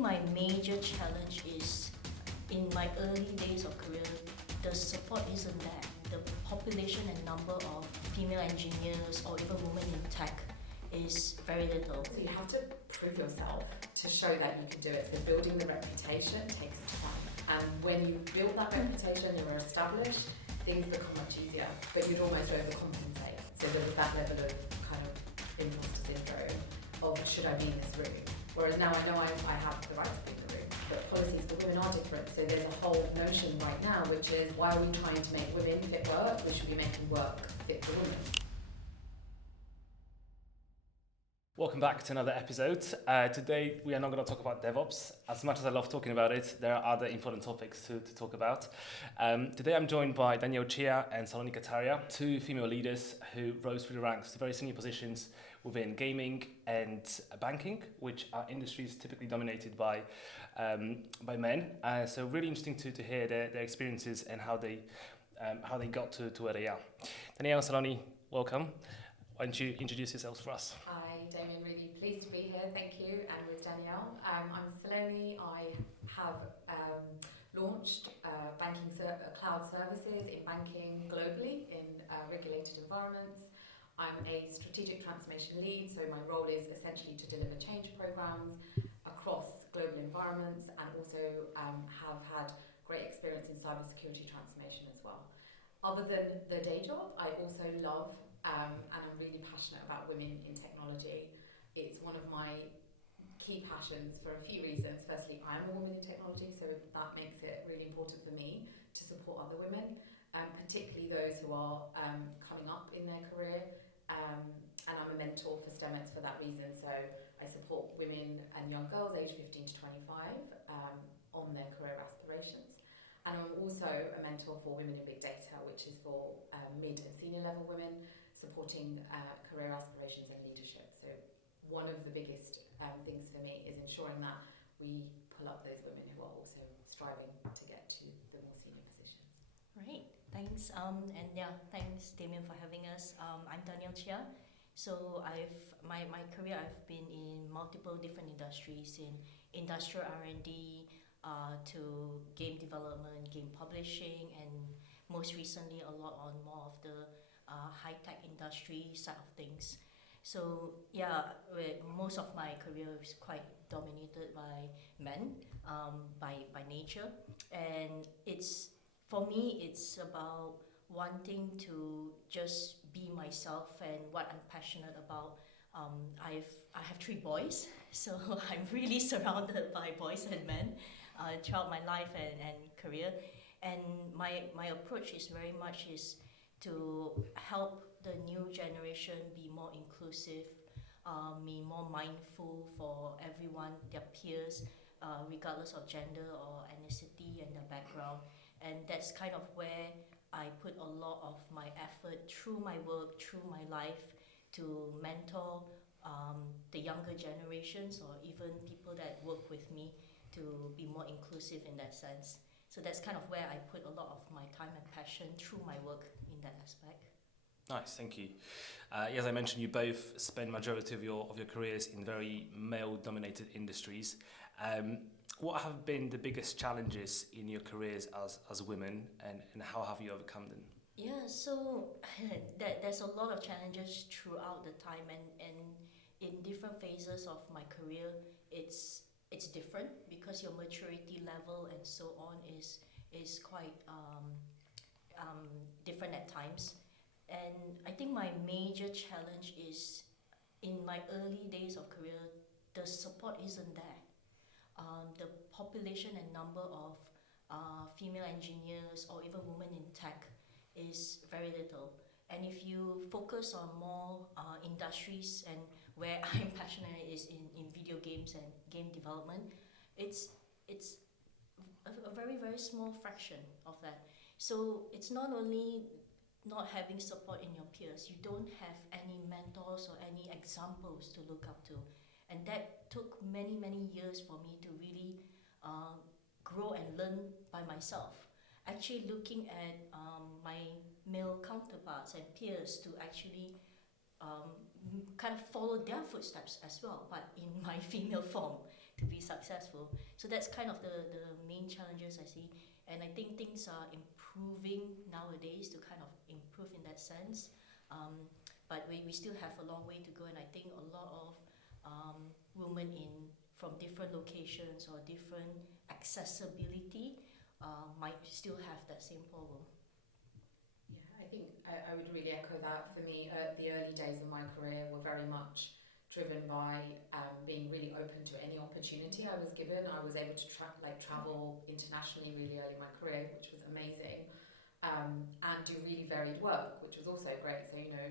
think my major challenge is in my early days of career, the support isn't there. The population and number of female engineers or even women in tech is very little. So you have to prove yourself to show that you can do it. So building the reputation takes time. And when you build that reputation, you're established, things become much easier. But you'd almost overcompensate. So there's that level of kind of imposter syndrome of should I be in this room? Whereas now I know I have the right to be in the room. But policies for women are different. So there's a whole notion right now which is why are we trying to make women fit work? We should be making work fit for women. Welcome back to another episode. Today we are not going to talk about DevOps. As much as I love talking about it, there are other important topics to talk about. Today I'm joined by Danielle, Cheah and Saloni, Kataria, two female leaders who rose through the ranks to very senior positions within gaming and banking, which are industries typically dominated by men. So really interesting to hear their experiences and how they got to where they are. Danielle, Saloni, welcome. Why don't you introduce yourselves for us? Hi, Damien, really pleased to be here, thank you, and with Danielle. I'm Saloni. I have launched cloud services in banking globally in regulated environments. I'm a strategic transformation lead, so my role is essentially to deliver change programs across global environments and also have had great experience in cybersecurity transformation as well. Other than the day job, I also love and I'm really passionate about women in technology. It's one of my key passions for a few reasons. Firstly, I'm a woman in technology, so that makes it really important for me to support other women, particularly those who are coming up in their career. And I'm a mentor for STEMettes for that reason. So I support women and young girls aged 15 to 25 on their career aspirations. And I'm also a mentor for Women in Big Data, which is for mid and senior level women, supporting career aspirations and leadership. So one of the biggest things for me is ensuring that we pull up those women who are also striving to get to the more senior positions. Right, thanks. Thanks Damien for having us. I'm Danielle, Cheah. So my career I've been in multiple different industries, in industrial R&D, to game development, game publishing, and most recently a lot on more of the high-tech industry side of things. So most of my career is quite dominated by men, by nature, and for me it's about wanting to just be myself and what I'm passionate about. I have 3 boys, so I'm really surrounded by boys and men throughout my life and career, and my approach is very much to help the new generation be more inclusive, be more mindful for everyone, their peers, regardless of gender or ethnicity and their background. And that's kind of where I put a lot of my effort through my work, through my life, to mentor the younger generations or even people that work with me to be more inclusive in that sense. So that's kind of where I put a lot of my time and passion through my work in that aspect. Nice, thank you. As I mentioned, you both spend majority of your careers in very male-dominated industries. What have been the biggest challenges in your careers as women, and how have you overcome them? Yeah, so there's a lot of challenges throughout the time, and in different phases of my career, it's different because your maturity level and so on is quite different at times. And I think my major challenge is in my early days of career, the support isn't there. The population and number of female engineers or even women in tech is very little. And if you focus on more industries, and where I'm passionate is in video games and game development, it's a very, very small fraction of that. So it's not only not having support in your peers, you don't have any mentors or any examples to look up to. And that took many, many years for me to really grow and learn by myself. Actually looking at my male counterparts and peers to actually kind of follow their footsteps as well, but in my female form, to be successful. So that's kind of the main challenges I see. And I think things are improving nowadays to kind of improve in that sense. But we still have a long way to go, and I think a lot of women from different locations or different accessibility might still have that same problem. Yeah, I think I would really echo that. For me, the early days of my career were very much driven by being really open to any opportunity I was given. I was able to travel internationally really early in my career, which was amazing, and do really varied work, which was also great. So, you know,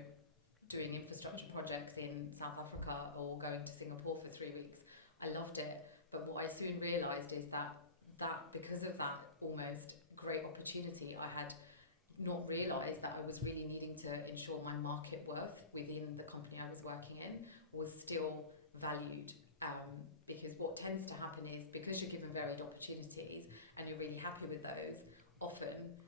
doing infrastructure projects in South Africa or going to Singapore for 3 weeks, I loved it. But what I soon realised is that because of that almost great opportunity, I had not realised that I was really needing to ensure my market worth within the company I was working in was still valued. Because what tends to happen is, because you're given varied opportunities and you're really happy with those, often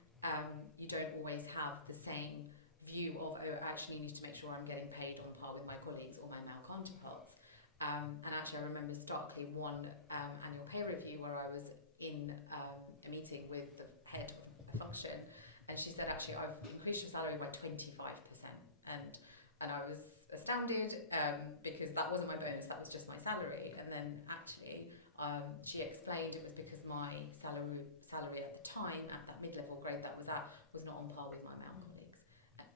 you don't always have the same view of, oh, I actually need to make sure I'm getting paid on par with my colleagues or my male counterparts. And actually I remember starkly one annual pay review where I was in a meeting with the head of a function, and she said, actually, I've increased your salary by 25%. And I was astounded because that wasn't my bonus, that was just my salary. And then actually she explained it was because my salary at the time, at that mid-level grade that was at, was not on par with my male colleagues.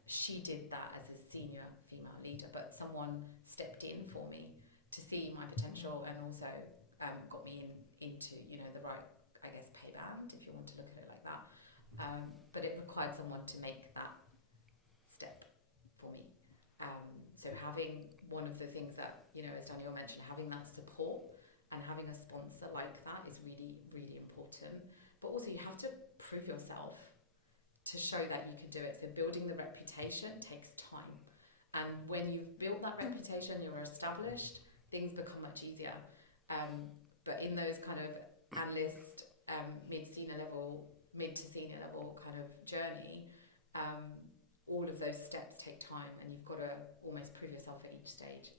She did that as a senior female leader, but someone stepped in for me to see my potential and also got me into, you know, the right, I guess, pay band, if you want to look at it like that. But it required someone to make that step for me. So having one of the things that, you know, as Danielle mentioned, having that support and having a sponsor like that is really, really important. But also you have to prove yourself to show that you can do it. So building the reputation takes time. And when you've built that reputation, you're established, things become much easier. But in those kind of analyst, mid to senior level kind of journey, all of those steps take time, and you've got to almost prove yourself at each stage.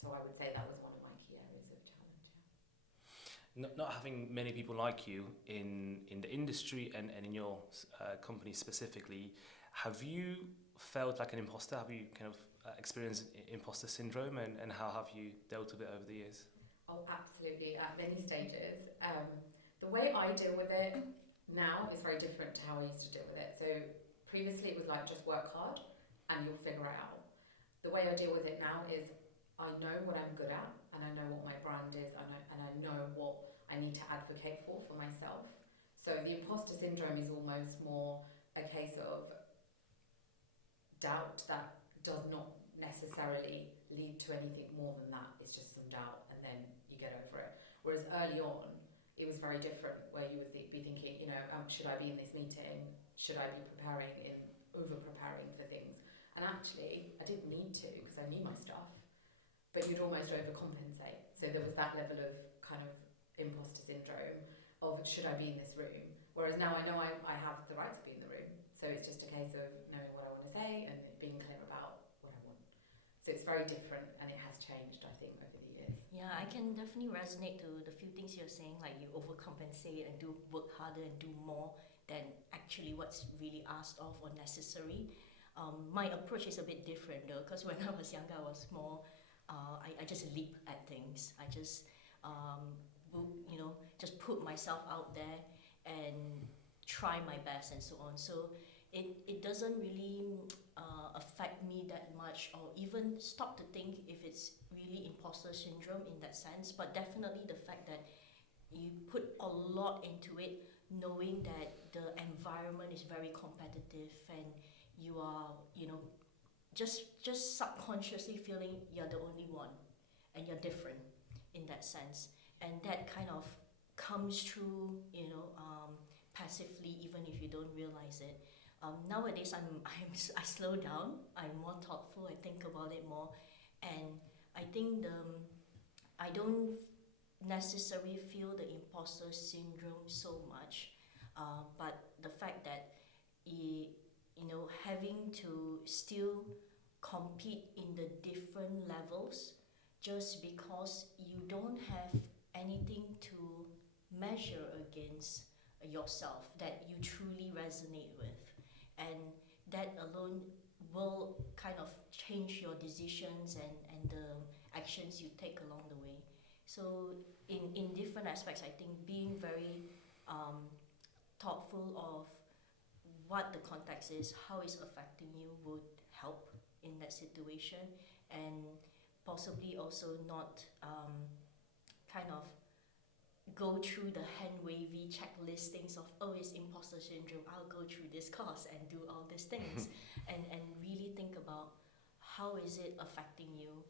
So I would say that was one of my key areas of challenge. Not having many people like you in the industry and in your company specifically, have you felt like an imposter? Have you kind of experienced imposter syndrome, and how have you dealt with it over the years? Oh, absolutely, at many stages. The way I deal with it now is very different to how I used to deal with it. So previously it was like, just work hard and you'll figure it out. The way I deal with it now is, I know what I'm good at, and I know what my brand is, and I know what I need to advocate for myself. So the imposter syndrome is almost more a case of doubt that does not necessarily lead to anything more than that. It's just some doubt, and then you get over it. Whereas early on, it was very different, where you would be thinking, you know, should I be in this meeting? Should I be over-preparing for things? And actually, I didn't need to, because I knew my stuff, but you'd almost overcompensate. So there was that level of kind of imposter syndrome of, should I be in this room? Whereas now I know I have the right to be in the room. So it's just a case of knowing what I want to say and being clear about what I want. So it's very different, and it has changed, I think, over the years. Yeah, I can definitely resonate to the few things you're saying, like you overcompensate and do work harder and do more than actually what's really asked of or necessary. My approach is a bit different though, because when I was younger, I was more, I just leap at things. I just, just put myself out there and try my best and so on. So it doesn't really affect me that much, or even stop to think if it's really imposter syndrome in that sense. But definitely the fact that you put a lot into it, knowing that the environment is very competitive, and you are, just subconsciously feeling you're the only one and you're different in that sense. And that kind of comes through, passively, even if you don't realize it. Nowadays, I slow down. I'm more thoughtful. I think about it more, and I think I don't necessarily feel the imposter syndrome so much, but the fact that having to still compete in the different levels just because you don't have anything to measure against yourself that you truly resonate with, and that alone will kind of change your decisions and the actions you take along the way. So in different aspects, I think being very thoughtful of what the context is, how it's affecting you would help in that situation, and possibly also not kind of go through the hand wavy checklistings of, oh, it's imposter syndrome, I'll go through this course and do all these things, and really think about how is it affecting you,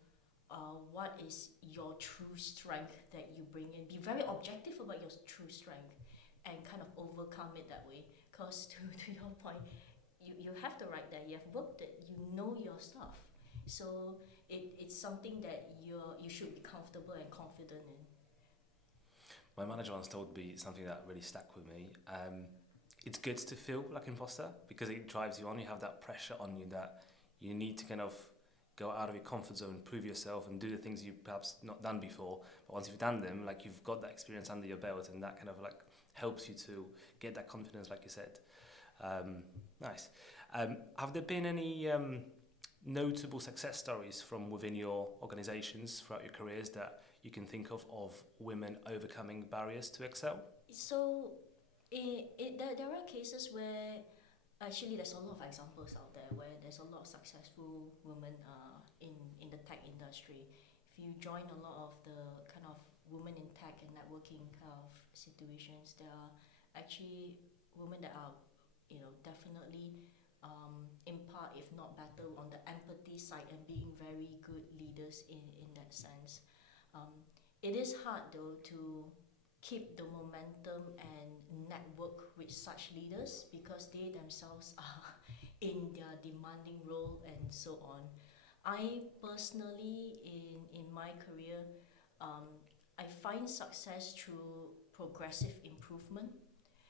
what is your true strength that you bring in. Be very objective about your true strength and kind of overcome it that way. Because to your point, you have the right there, you have worked it, you know your stuff. So it's something that you should be comfortable and confident in. My manager once told me something that really stuck with me. It's good to feel like an imposter because it drives you on. You have that pressure on you that you need to kind of go out of your comfort zone, prove yourself, and do the things you've perhaps not done before. But once you've done them, like you've got that experience under your belt, and that kind of like helps you to get that confidence, like you said. Nice. Have there been any notable success stories from within your organizations throughout your careers that you can think of women overcoming barriers to excel? So there are cases where actually there's a lot of examples out there where there's a lot of successful women in the tech industry. If you join a lot of the kind of women in tech and networking kind of situations, there are actually women that are, definitely in part, if not better, on the empathy side and being very good leaders in that sense. It is hard though to keep the momentum and network with such leaders because they themselves are in their demanding role and so on. I personally, in my career, I find success through progressive improvement.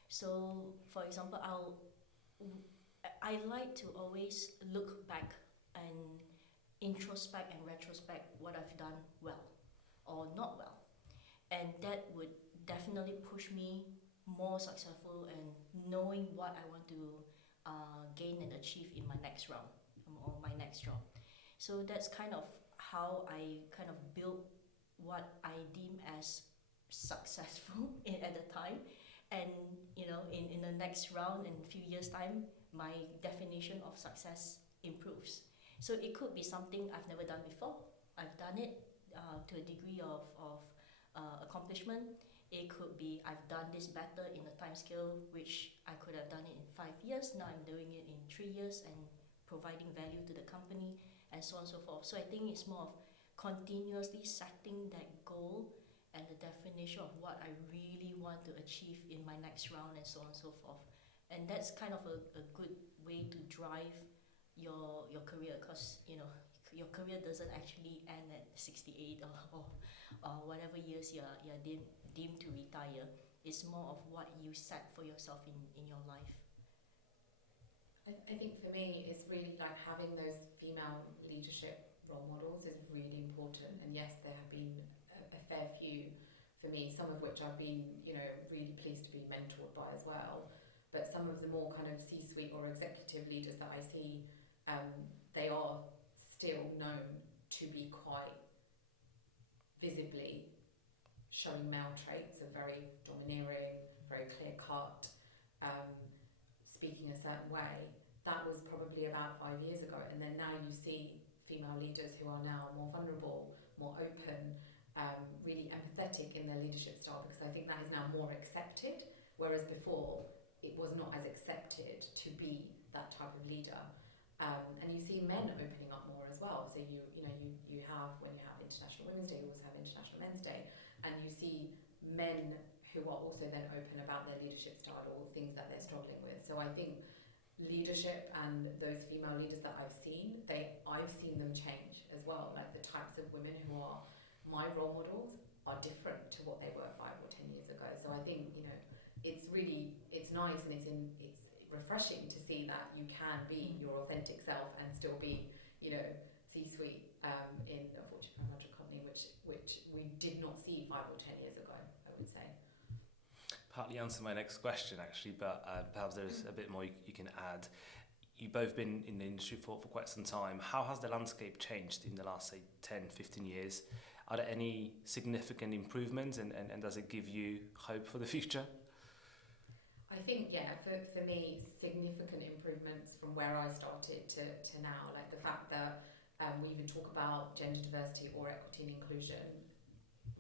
So, for example, I like to always look back and introspect and retrospect what I've done well or not well, and that would definitely push me more successful and knowing what I want to gain and achieve in my next round or my next job. So that's kind of how I kind of built what I deem as successful at the time, and in the next round in a few years time, my definition of success improves. So it could be something I've never done before. I've done it to a degree of accomplishment. It could be I've done this better in a time scale which I could have done it in 5 years. Now I'm doing it in 3 years and providing value to the company and so on and so forth. So I think it's more of continuously setting that goal and the definition of what I really want to achieve in my next round and so on and so forth. And that's kind of a good way to drive your career, because your career doesn't actually end at 68 or whatever years you're deemed to retire. It's more of what you set for yourself in your life. I think for me, it's really like having those female leadership role models is really important. And yes, there have been a fair few for me, some of which I've been, really pleased to be mentored by as well. But some of the more kind of C-suite or executive leaders that I see, they are still known to be quite visibly showing male traits of very domineering, very clear-cut, speaking a certain way. That was probably about 5 years ago, and then now you see female leaders who are now more vulnerable, more open, really empathetic in their leadership style, because I think that is now more accepted, whereas before it was not as accepted to be that type of leader. And you see men opening up more as well. So you have, when you have International Women's Day, you also have International Men's Day, and you see men who are also then open about their leadership style or things that they're struggling with. So I think leadership and those female leaders that I've seen them change as well. Like the types of women who are my role models are different to what they were 5 or 10 years ago. So I think it's nice and it's refreshing to see that you can be your authentic self and still be C-suite in a Fortune 500 company, which we did not see 5 or 10 years ago, I would say. Partly answer my next question actually, but perhaps there's a bit more you can add. You've both been in the industry for quite some time. How has the landscape changed in the last, say, 10, 15 years? Are there any significant improvements and does it give you hope for the future? I think, yeah, for me, significant improvements from where I started to now, like the fact that we even talk about gender diversity or equity and inclusion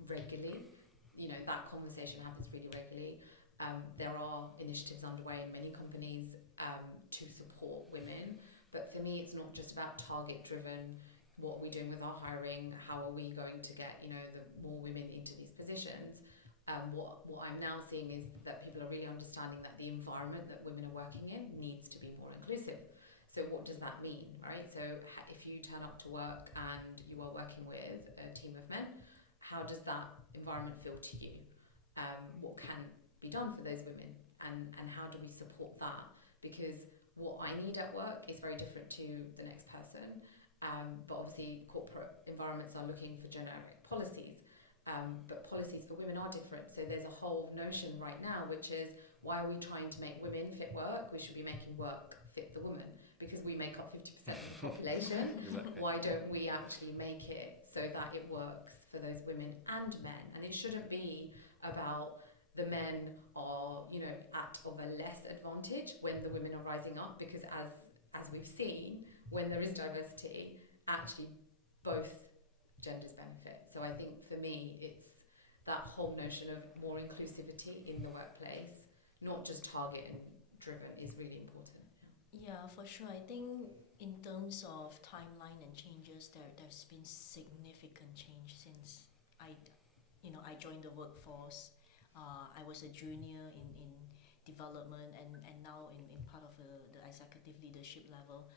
regularly. You know, that conversation happens really regularly. There are initiatives underway in many companies to support women, but for me it's not just about target driven, what we're doing with our hiring, how are we going to get, you know, the more women into these positions. What I'm now seeing is that people are really understanding that the environment that women are working in needs to be more inclusive. So what does that mean, right? So if you turn up to work and you are working with a team of men, how does that environment feel to you? What can be done for those women, and how do we support that? Because what I need at work is very different to the next person, but obviously corporate environments are looking for generic policies. But policies for women are different. So there's a whole notion right now, which is, why are we trying to make women fit work? We should be making work fit the woman, because we make up 50% of the population. Exactly. Why don't we actually make it so that it works for those women and men? And it shouldn't be about the men are, you know, at of a less advantage when the women are rising up, because as we've seen, when there is diversity, actually both genders benefit. So I think for me, it's that whole notion of more inclusivity in the workplace, not just target and driven, is really important. Yeah, for sure. I think in terms of timeline and changes, there's been significant change since I joined the workforce. I was a junior in development, and now in part of the executive leadership level.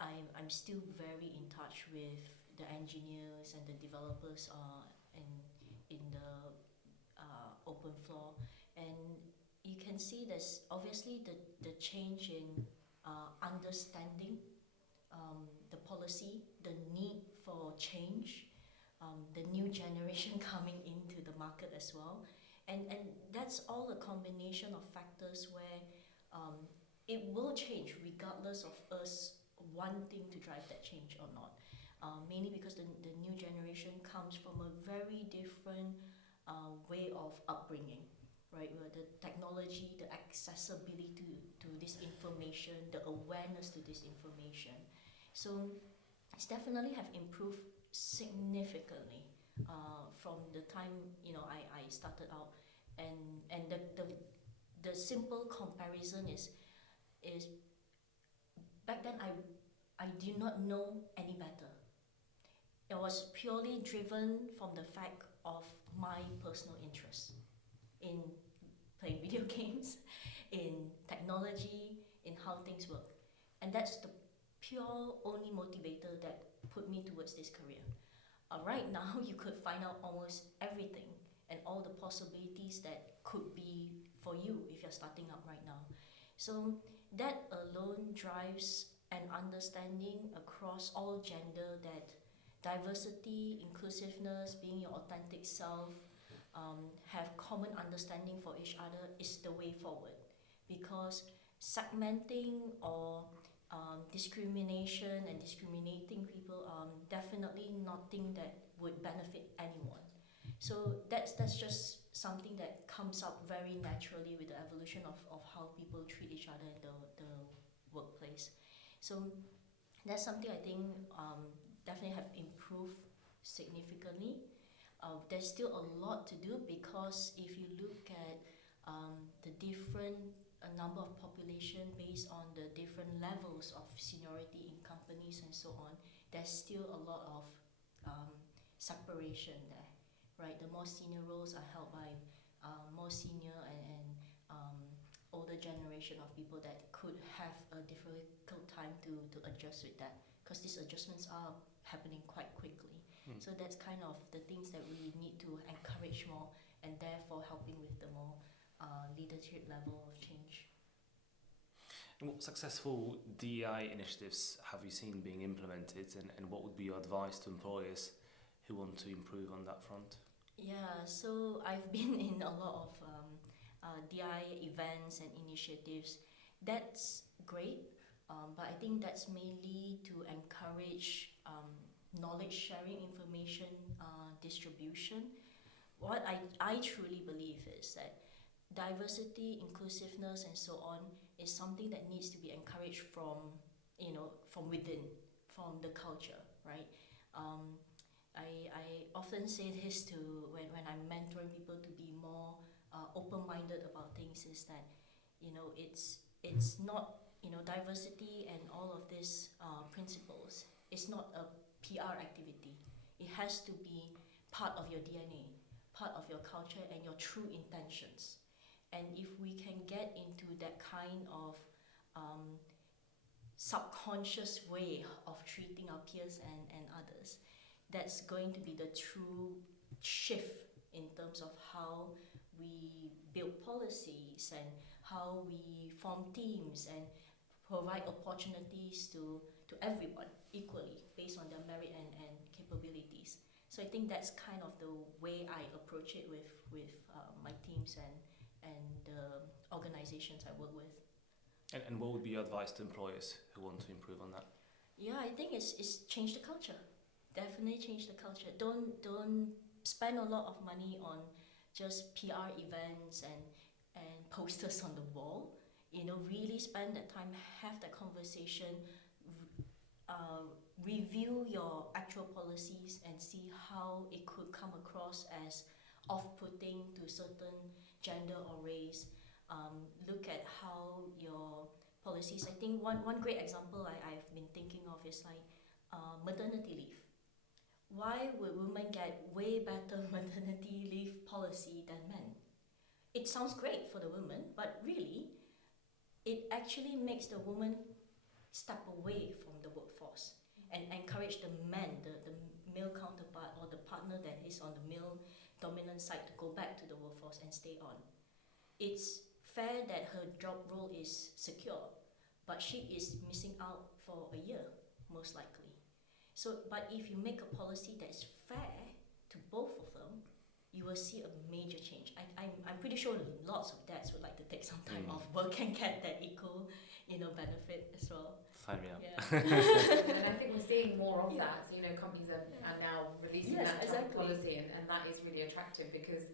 I'm still very in touch with the engineers and the developers in the open floor, and you can see there's obviously the change in understanding the policy, the need for change, the new generation coming into the market as well, and that's all a combination of factors where it will change regardless of us wanting to drive that change or not. Mainly because the new generation comes from a very different way of upbringing, right? Where the technology, the accessibility to this information, the awareness to this information. So it's definitely have improved significantly from the time I started out, and the simple comparison is back then I did not know any better. It was purely driven from the fact of my personal interest in playing video games, in technology, in how things work. And that's the pure only motivator that put me towards this career. Right now, you could find out almost everything and all the possibilities that could be for you if you're starting up right now. So that alone drives an understanding across all gender that diversity, inclusiveness, being your authentic self, have common understanding for each other is the way forward. Because segmenting or discrimination and discriminating people definitely nothing that would benefit anyone. So that's just something that comes up very naturally with the evolution of how people treat each other in the workplace. So that's something I think definitely have improved significantly. There's still a lot to do, because if you look at the different number of population based on the different levels of seniority in companies and so on, there's still a lot of separation there, right? The more senior roles are held by more senior and older generation of people that could have a difficult time to adjust with that, because these adjustments are happening quite quickly. So that's kind of the things that we need to encourage more, and therefore helping with the more leadership level of change. And what successful DEI initiatives have you seen being implemented, and what would be your advice to employers who want to improve on that front? Yeah, so I've been in a lot of DI events and initiatives. That's great, but I think that's mainly to encourage knowledge sharing, information distribution. What I truly believe is that diversity, inclusiveness, and so on is something that needs to be encouraged from within, from the culture, right? I often say this to when I'm mentoring people to be more open-minded about things, is that it's not, diversity and all of these principles. It's not a PR activity. It has to be part of your DNA, part of your culture and your true intentions. And if we can get into that kind of subconscious way of treating our peers and others, that's going to be the true shift in terms of how we build policies and how we form teams and provide opportunities to everyone equally based on their merit and capabilities. So I think that's kind of the way I approach it with my teams and the organizations I work with. And what would be your advice to employers who want to improve on that? Yeah, I think it's change the culture. Definitely change the culture. Don't spend a lot of money on just PR events and posters on the wall. Really spend that time, have that conversation, review your actual policies and see how it could come across as off-putting to certain gender or race. Look at how your policies, I think one great example I've been thinking of is like maternity leave. Why would women get way better maternity leave policy than men? It sounds great for the woman, but really, it actually makes the woman step away from the workforce and encourage the man, the male counterpart or the partner that is on the male dominant side to go back to the workforce and stay on. It's fair that her job role is secure, but she is missing out for a year, most likely. So, but if you make a policy that is fair to both of them, you will see a major change. I'm pretty sure lots of dads would like to take some time off work and get that equal, benefit as well. Sign me up. Yeah. And I think we're seeing more of that. So, companies are now releasing that type of policy, and that is really attractive because,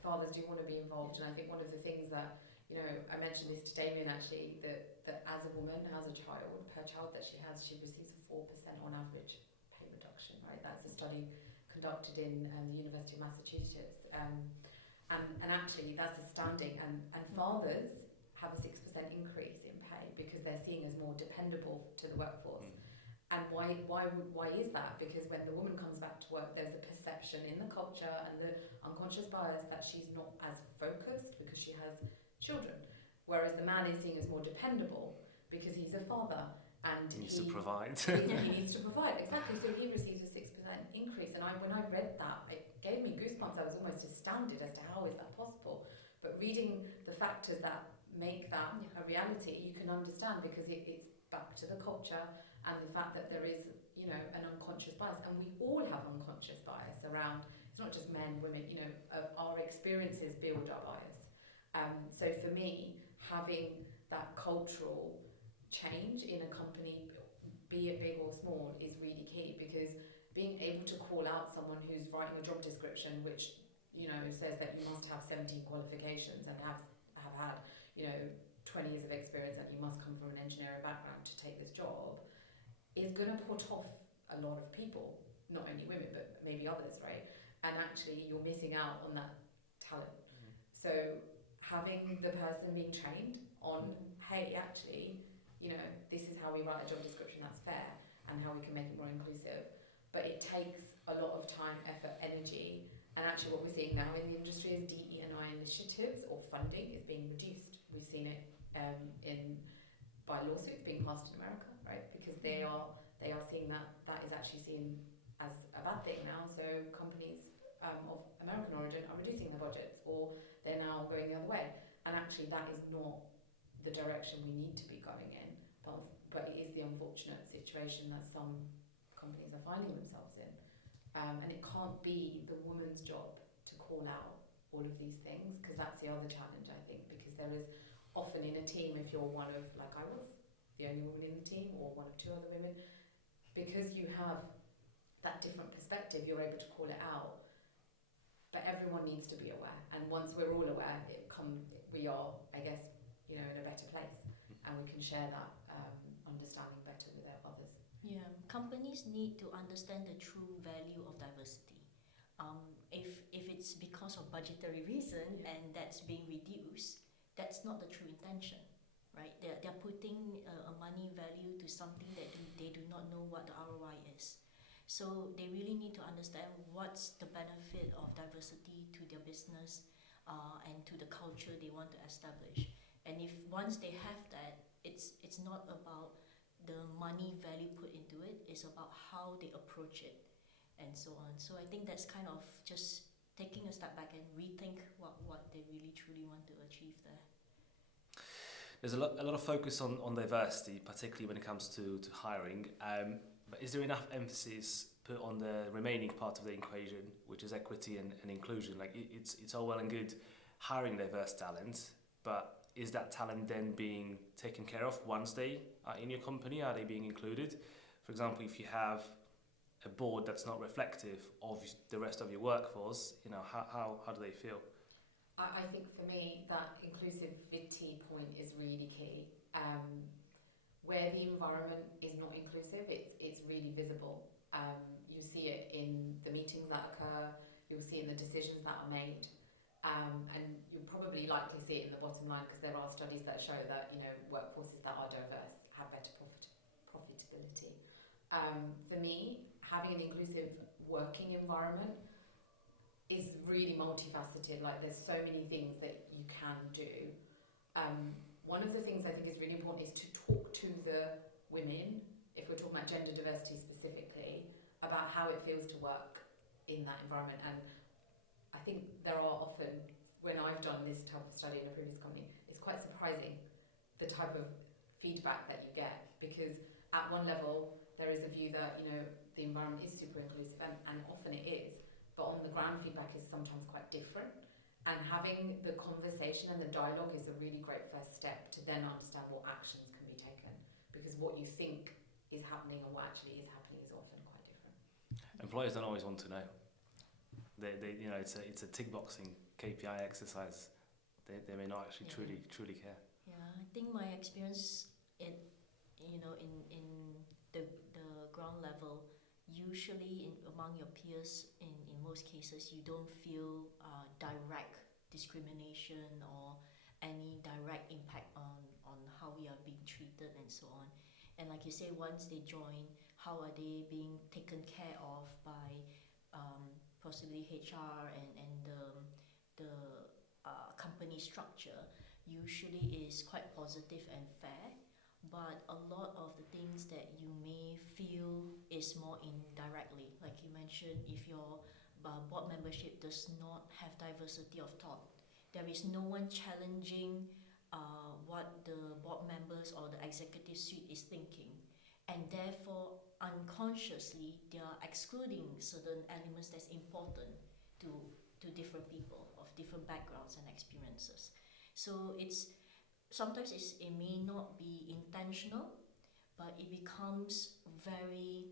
fathers do want to be involved. And I think one of the things that, I mentioned this to Damien actually, that as a woman, as a child, per child that she receives a 4% on average pay reduction, right? That's a study conducted in the University of Massachusetts. And actually that's astounding. And fathers have a 6% increase in pay because they're seen as more dependable to the workforce. And why is that? Because when the woman comes back to work, there's a perception in the culture and the unconscious bias that she's not as focused because she has children. Whereas the man is seen as more dependable because he's a father and he needs to provide. He needs to provide, exactly. So he receives a 6% increase. And when I read that, it gave me goosebumps. I was almost astounded as to how is that possible. But reading the factors that make that a reality, you can understand because it's back to the culture and the fact that there is, an unconscious bias. And we all have unconscious bias around, it's not just men, women, our experiences build our bias. So for me, having that cultural change in a company, be it big or small, is really key because being able to call out someone who's writing a job description which says that you must have 17 qualifications and have had 20 years of experience and you must come from an engineering background to take this job is going to put off a lot of people, not only women but maybe others, right? And actually you're missing out on that talent. So having the person being trained on, hey, actually, this is how we write a job description that's fair and how we can make it more inclusive. But it takes a lot of time, effort, energy. And actually what we're seeing now in the industry is DE&I initiatives or funding is being reduced. We've seen it by lawsuits being passed in America, right? Because they are seeing that is actually seen as a bad thing now. So companies of American origin are reducing their budgets or they're now going the other way. And actually that is not the direction we need to be going in. But it is the unfortunate situation that some companies are finding themselves in. And it can't be the woman's job to call out all of these things, because that's the other challenge, I think, because there is often in a team, if you're one of, like I was, the only woman in the team, or one of two other women, because you have that different perspective, you're able to call it out. But everyone needs to be aware, and once we're all aware, we are, I guess, in a better place, and we can share that understanding better with others. Yeah, companies need to understand the true value of diversity. If it's because of budgetary reason and that's being reduced, that's not the true intention, right? They're putting a money value to something that they do not know what the ROI is. So they really need to understand what's the benefit of diversity to their business and to the culture they want to establish. And if once they have that, it's not about the money value put into it, it's about how they approach it and so on. So I think that's kind of just taking a step back and rethink what they really truly want to achieve there. There's a lot of focus on diversity, particularly when it comes to hiring. But is there enough emphasis put on the remaining part of the equation, which is equity and inclusion? Like it's all well and good hiring diverse talent, but is that talent then being taken care of once they are in your company? Are they being included? For example, if you have a board that's not reflective of the rest of your workforce, how do they feel? I think for me that inclusivity point is really key. Where the environment is not inclusive, it's really visible. You see it in the meetings that occur, you'll see it in the decisions that are made, and you'll probably likely see it in the bottom line, because there are studies that show that workforces that are diverse have better profitability. For me, having an inclusive working environment is really multifaceted. Like there's so many things that you can do. One of the things I think is really important is to talk to the women, if we're talking about gender diversity specifically, about how it feels to work in that environment. And I think there are often, when I've done this type of study in a previous company, it's quite surprising the type of feedback that you get, because at one level there is a view that the environment is super inclusive, and often it is, but on the ground feedback is sometimes quite different. And having the conversation and the dialogue is a really great first step to then understand what actions can be taken, because what you think is happening and what actually is happening is often quite different. Employers don't always want to know. They it's a tick boxing KPI exercise. They may not actually truly care. Yeah, I think my experience in the ground level, usually among your peers, in most cases you don't feel direct discrimination or any direct impact on how we are being treated and so on. And like you say, once they join, how are they being taken care of by possibly HR and the company structure, usually is quite positive and fair. But a lot of the things that you may feel is more indirectly, like you mentioned, if your board membership does not have diversity of thought, there is no one challenging what the board members or the executive suite is thinking, and therefore unconsciously they are excluding certain elements that's important to different people of different backgrounds and experiences. So sometimes it may not be intentional, but it becomes very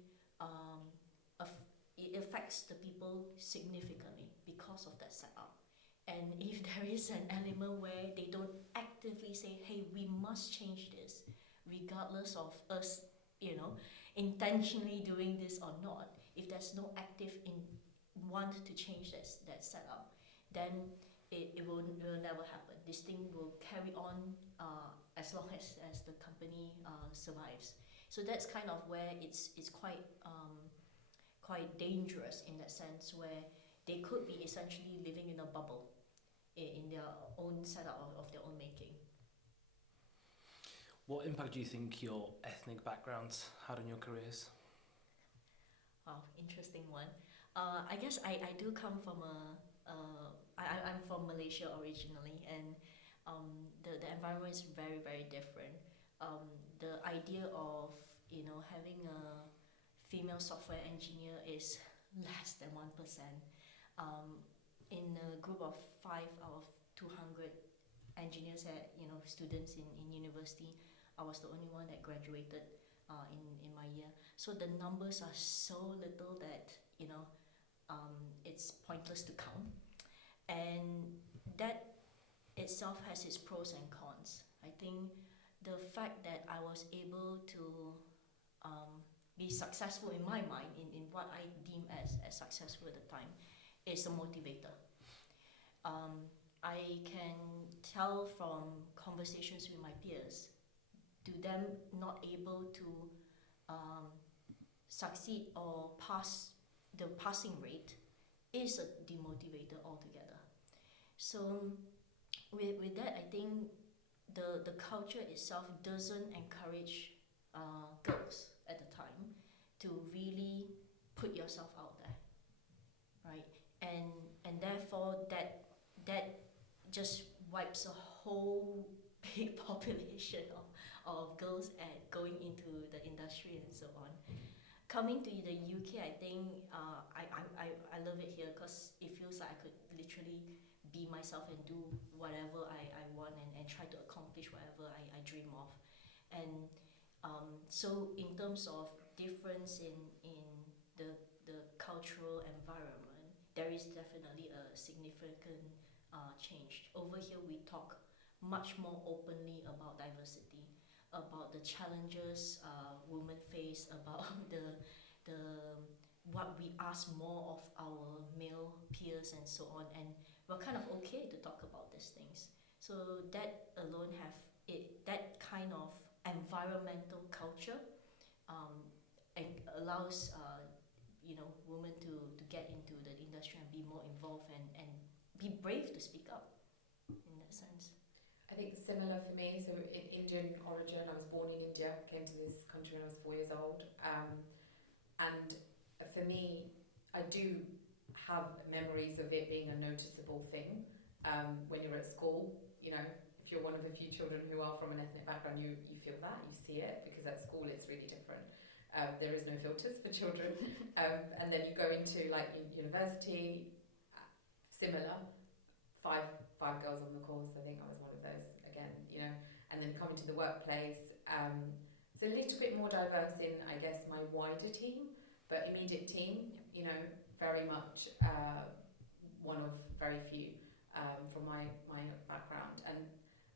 it affects the people significantly because of that setup. And if there is an element where they don't actively say, hey, we must change this, regardless of us intentionally doing this or not, if there's no active want to change that setup, then it will never happen. This thing will carry on as long as the company survives. So that's kind of where it's quite dangerous in that sense, where they could be essentially living in a bubble in their own setup of their own making. What impact do you think your ethnic backgrounds had on your careers? Wow, interesting one. I guess I do come from I'm from Malaysia originally, and the environment is very, very different. The idea of having a female software engineer is less than 1%. In a group of 5 out of 200 engineers students in university, I was the only one that graduated in my year. So the numbers are so little that it's pointless to count, and that itself has its pros and cons. I think the fact that I was able to be successful in my mind in what I deem as successful at the time is a motivator. I can tell from conversations with my peers, to them not able to succeed or pass the passing rate is a demotivator altogether. So with that, I think the culture itself doesn't encourage girls at the time to really put yourself out there, right? And therefore that just wipes a whole big population of girls going into the industry and so on. Coming to the UK, I think I love it here because it feels like I could literally be myself and do whatever I want and try to accomplish whatever I dream of. And so in terms of difference in the cultural environment, there is definitely a significant change. Over here we talk much more openly about diversity, about the challenges women face, about the what we ask more of our male peers and so on, and we're kind of okay to talk about these things. So that alone that kind of environmental culture and allows women to get into the industry and be more involved and be brave to speak up in that sense. I think similar for me, so in Indian origin, I was born in India, came to this country when I was 4 years old, and for me, I do have memories of it being a noticeable thing when you're at school. If you're one of a few children who are from an ethnic background, you feel that, you see it, because at school it's really different. There is no filters for children, and then you go into like university, similar, five girls on the course. I think I was one of those again, and then coming to the workplace, it's a little bit more diverse in, I guess, my wider team, but immediate team, very much one of very few from my background,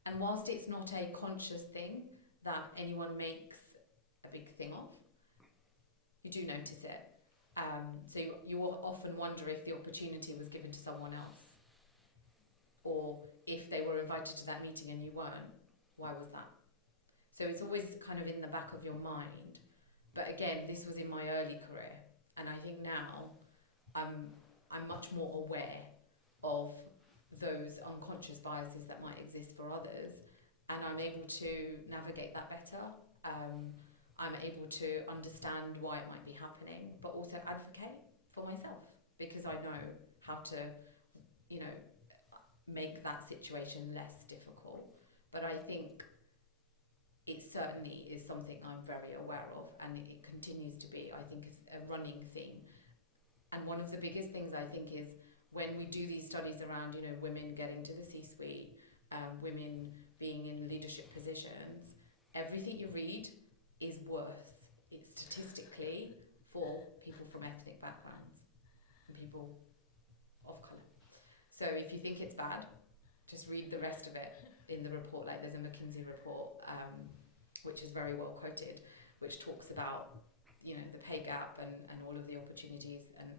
and whilst it's not a conscious thing that anyone makes a big thing of, you do notice it. So you often wonder if the opportunity was given to someone else, or if they were invited to that meeting and you weren't, why was that? So it's always kind of in the back of your mind. But again, this was in my early career, and I think now I'm much more aware of those unconscious biases that might exist for others, and I'm able to navigate that better. I'm able to understand why it might be happening, but also advocate for myself, because I know how to, make that situation less difficult. But I think it certainly is something I'm very aware of, and it continues to be, I think, a running theme. And one of the biggest things I think is when we do these studies around, women getting to the C-suite, women being in leadership positions, everything you read is worse. It's statistically for people from ethnic backgrounds and people of colour. So if you think it's bad, just read the rest of it in the report. Like there's a McKinsey report, which is very well quoted, which talks about the pay gap and all of the opportunities and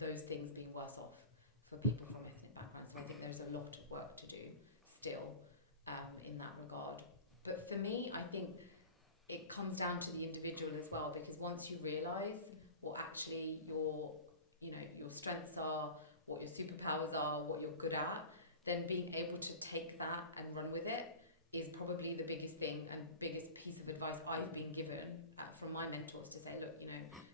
those things being worse off for people from ethnic backgrounds. So I think there's a lot of work to do still in that regard. But for me, I think it comes down to the individual as well, because once you realise what actually your strengths are, what your superpowers are, what you're good at, then being able to take that and run with it is probably the biggest thing and biggest piece of advice I've been given from my mentors, to say, look,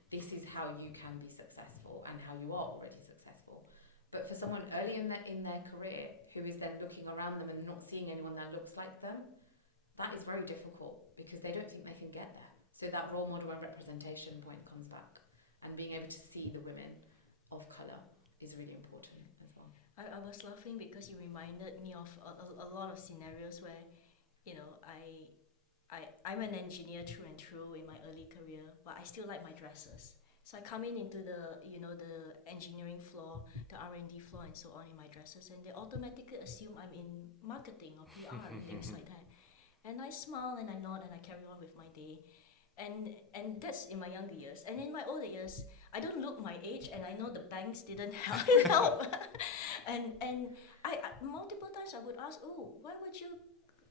this is how you can be successful and how you are already successful. But for someone early in their career who is then looking around them and not seeing anyone that looks like them, that is very difficult, because they don't think they can get there. So that role model and representation point comes back, and being able to see the women of colour is really important as well. I was laughing because you reminded me of a lot of scenarios where, I'm an engineer through and through in my early career, but I still like my dresses. So I come into the engineering floor, the R&D floor, and so on in my dresses, and they automatically assume I'm in marketing or PR and things like that. And I smile and I nod and I carry on with my day, and that's in my younger years. And in my older years, I don't look my age, and I know the banks didn't help. and I multiple times I would ask, oh, why would you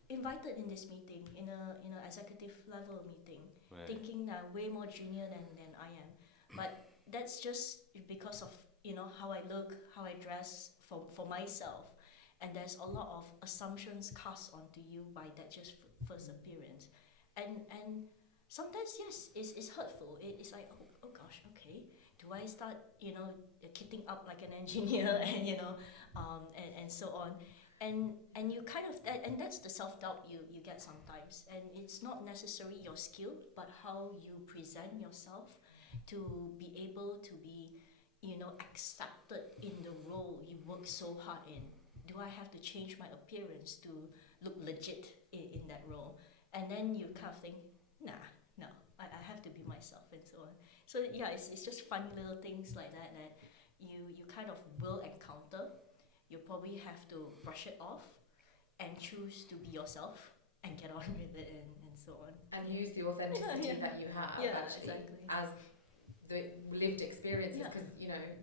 invited in this meeting, in a executive level meeting, Right. thinking that I'm way more junior than I am. But that's just because of how I look, how I dress for myself, and there's a lot of assumptions cast onto you by that just first appearance, and sometimes yes, it's hurtful. It's like oh gosh, okay, do I start kitting up like an engineer and so on. And you kind of and that's the self-doubt you get sometimes, and it's not necessarily your skill but how you present yourself to be able to be accepted in the role you work so hard in. Do I have to change my appearance to look legit in that role? And then you kind of think, no, I have to be myself and so on. So yeah, it's just fun little things like that you kind of will encounter. You probably have to brush it off and choose to be yourself and get on with it and so on. And use the authenticity that you have actually exactly. as the lived experiences, Yeah. because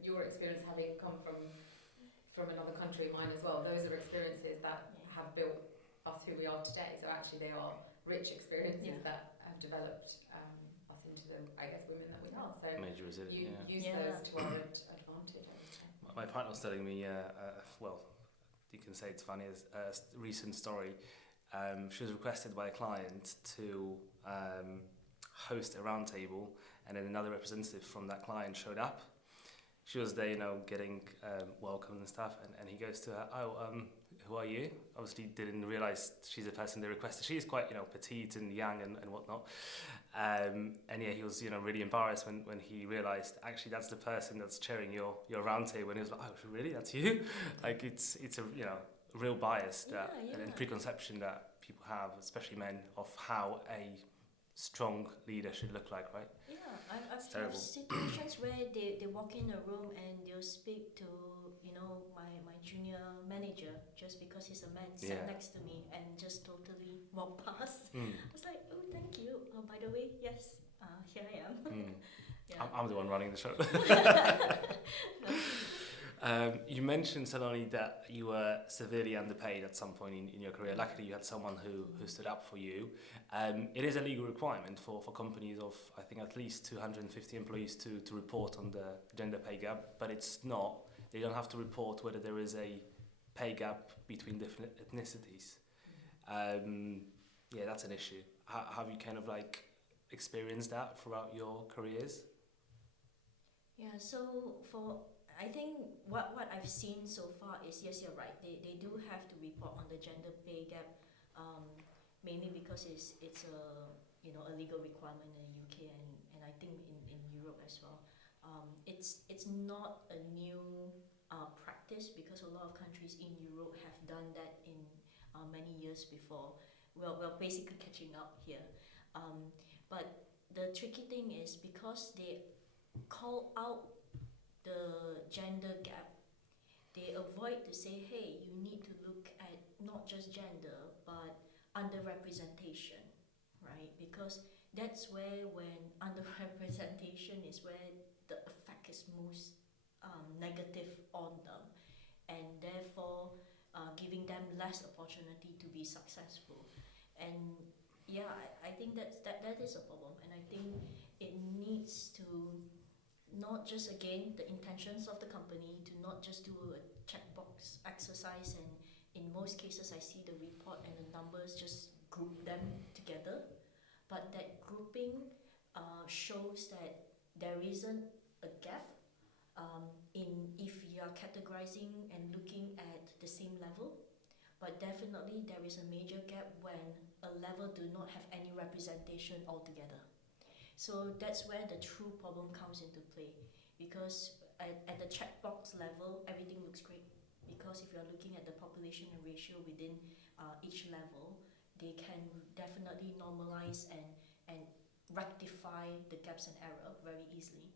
your experience having come from another country, mine as well, those are experiences that have built us who we are today. So actually they are rich experiences that have developed us into the, I guess, women that we are. So Major resilient, use those to our advantage, I would say. My partner was telling me, well, you can say it's funny, as a recent story. She was requested by a client to host a roundtable, and then another representative from that client showed up. She was there, getting welcomed and stuff, and he goes to her, who are you? Obviously didn't realise she's the person they requested. She's quite, petite and young and whatnot. And yeah, he was, really embarrassed when he realised actually that's the person that's chairing your roundtable. And he was like, oh, really? That's you? Like it's a real bias that and preconception that people have, especially men, of how a strong leader should look like, right? Yeah, I've had situations where they walk in a room and they'll speak to my junior manager just because he's a man, sat next to me and just totally walk past. I was like, oh, thank you. Oh, by the way, yes, here I am. I'm the one running the show. You mentioned, Saloni, that you were severely underpaid at some point in your career. Luckily, you had someone who stood up for you. It is a legal requirement for companies of, I think, at least 250 employees to report on the gender pay gap, but it's not. They don't have to report whether there is a pay gap between different ethnicities. That's an issue. Have you kind of experienced that throughout your careers? Yeah, so I think what I've seen so far is, yes, you're right. They do have to report on the gender pay gap, mainly because it's a legal requirement in the UK and I think in Europe as well. It's not a new practice because a lot of countries in Europe have done that in many years before. We're basically catching up here. But the tricky thing is because they call out the gender gap, they avoid to say, hey, you need to look at not just gender but underrepresentation, right? Because that's where when underrepresentation is where the effect is most negative on them, and therefore giving them less opportunity to be successful. And yeah, I think that is a problem, and I think it needs to not just, again, the intentions of the company to not just do a checkbox exercise, and in most cases I see the report and the numbers just group them together, but that grouping shows that there isn't a gap in if you are categorizing and looking at the same level, but definitely there is a major gap when a level do not have any representation altogether. So that's where the true problem comes into play, because at the checkbox level, everything looks great. Because if you're looking at the population and ratio within each level, they can definitely normalize and rectify the gaps and error very easily.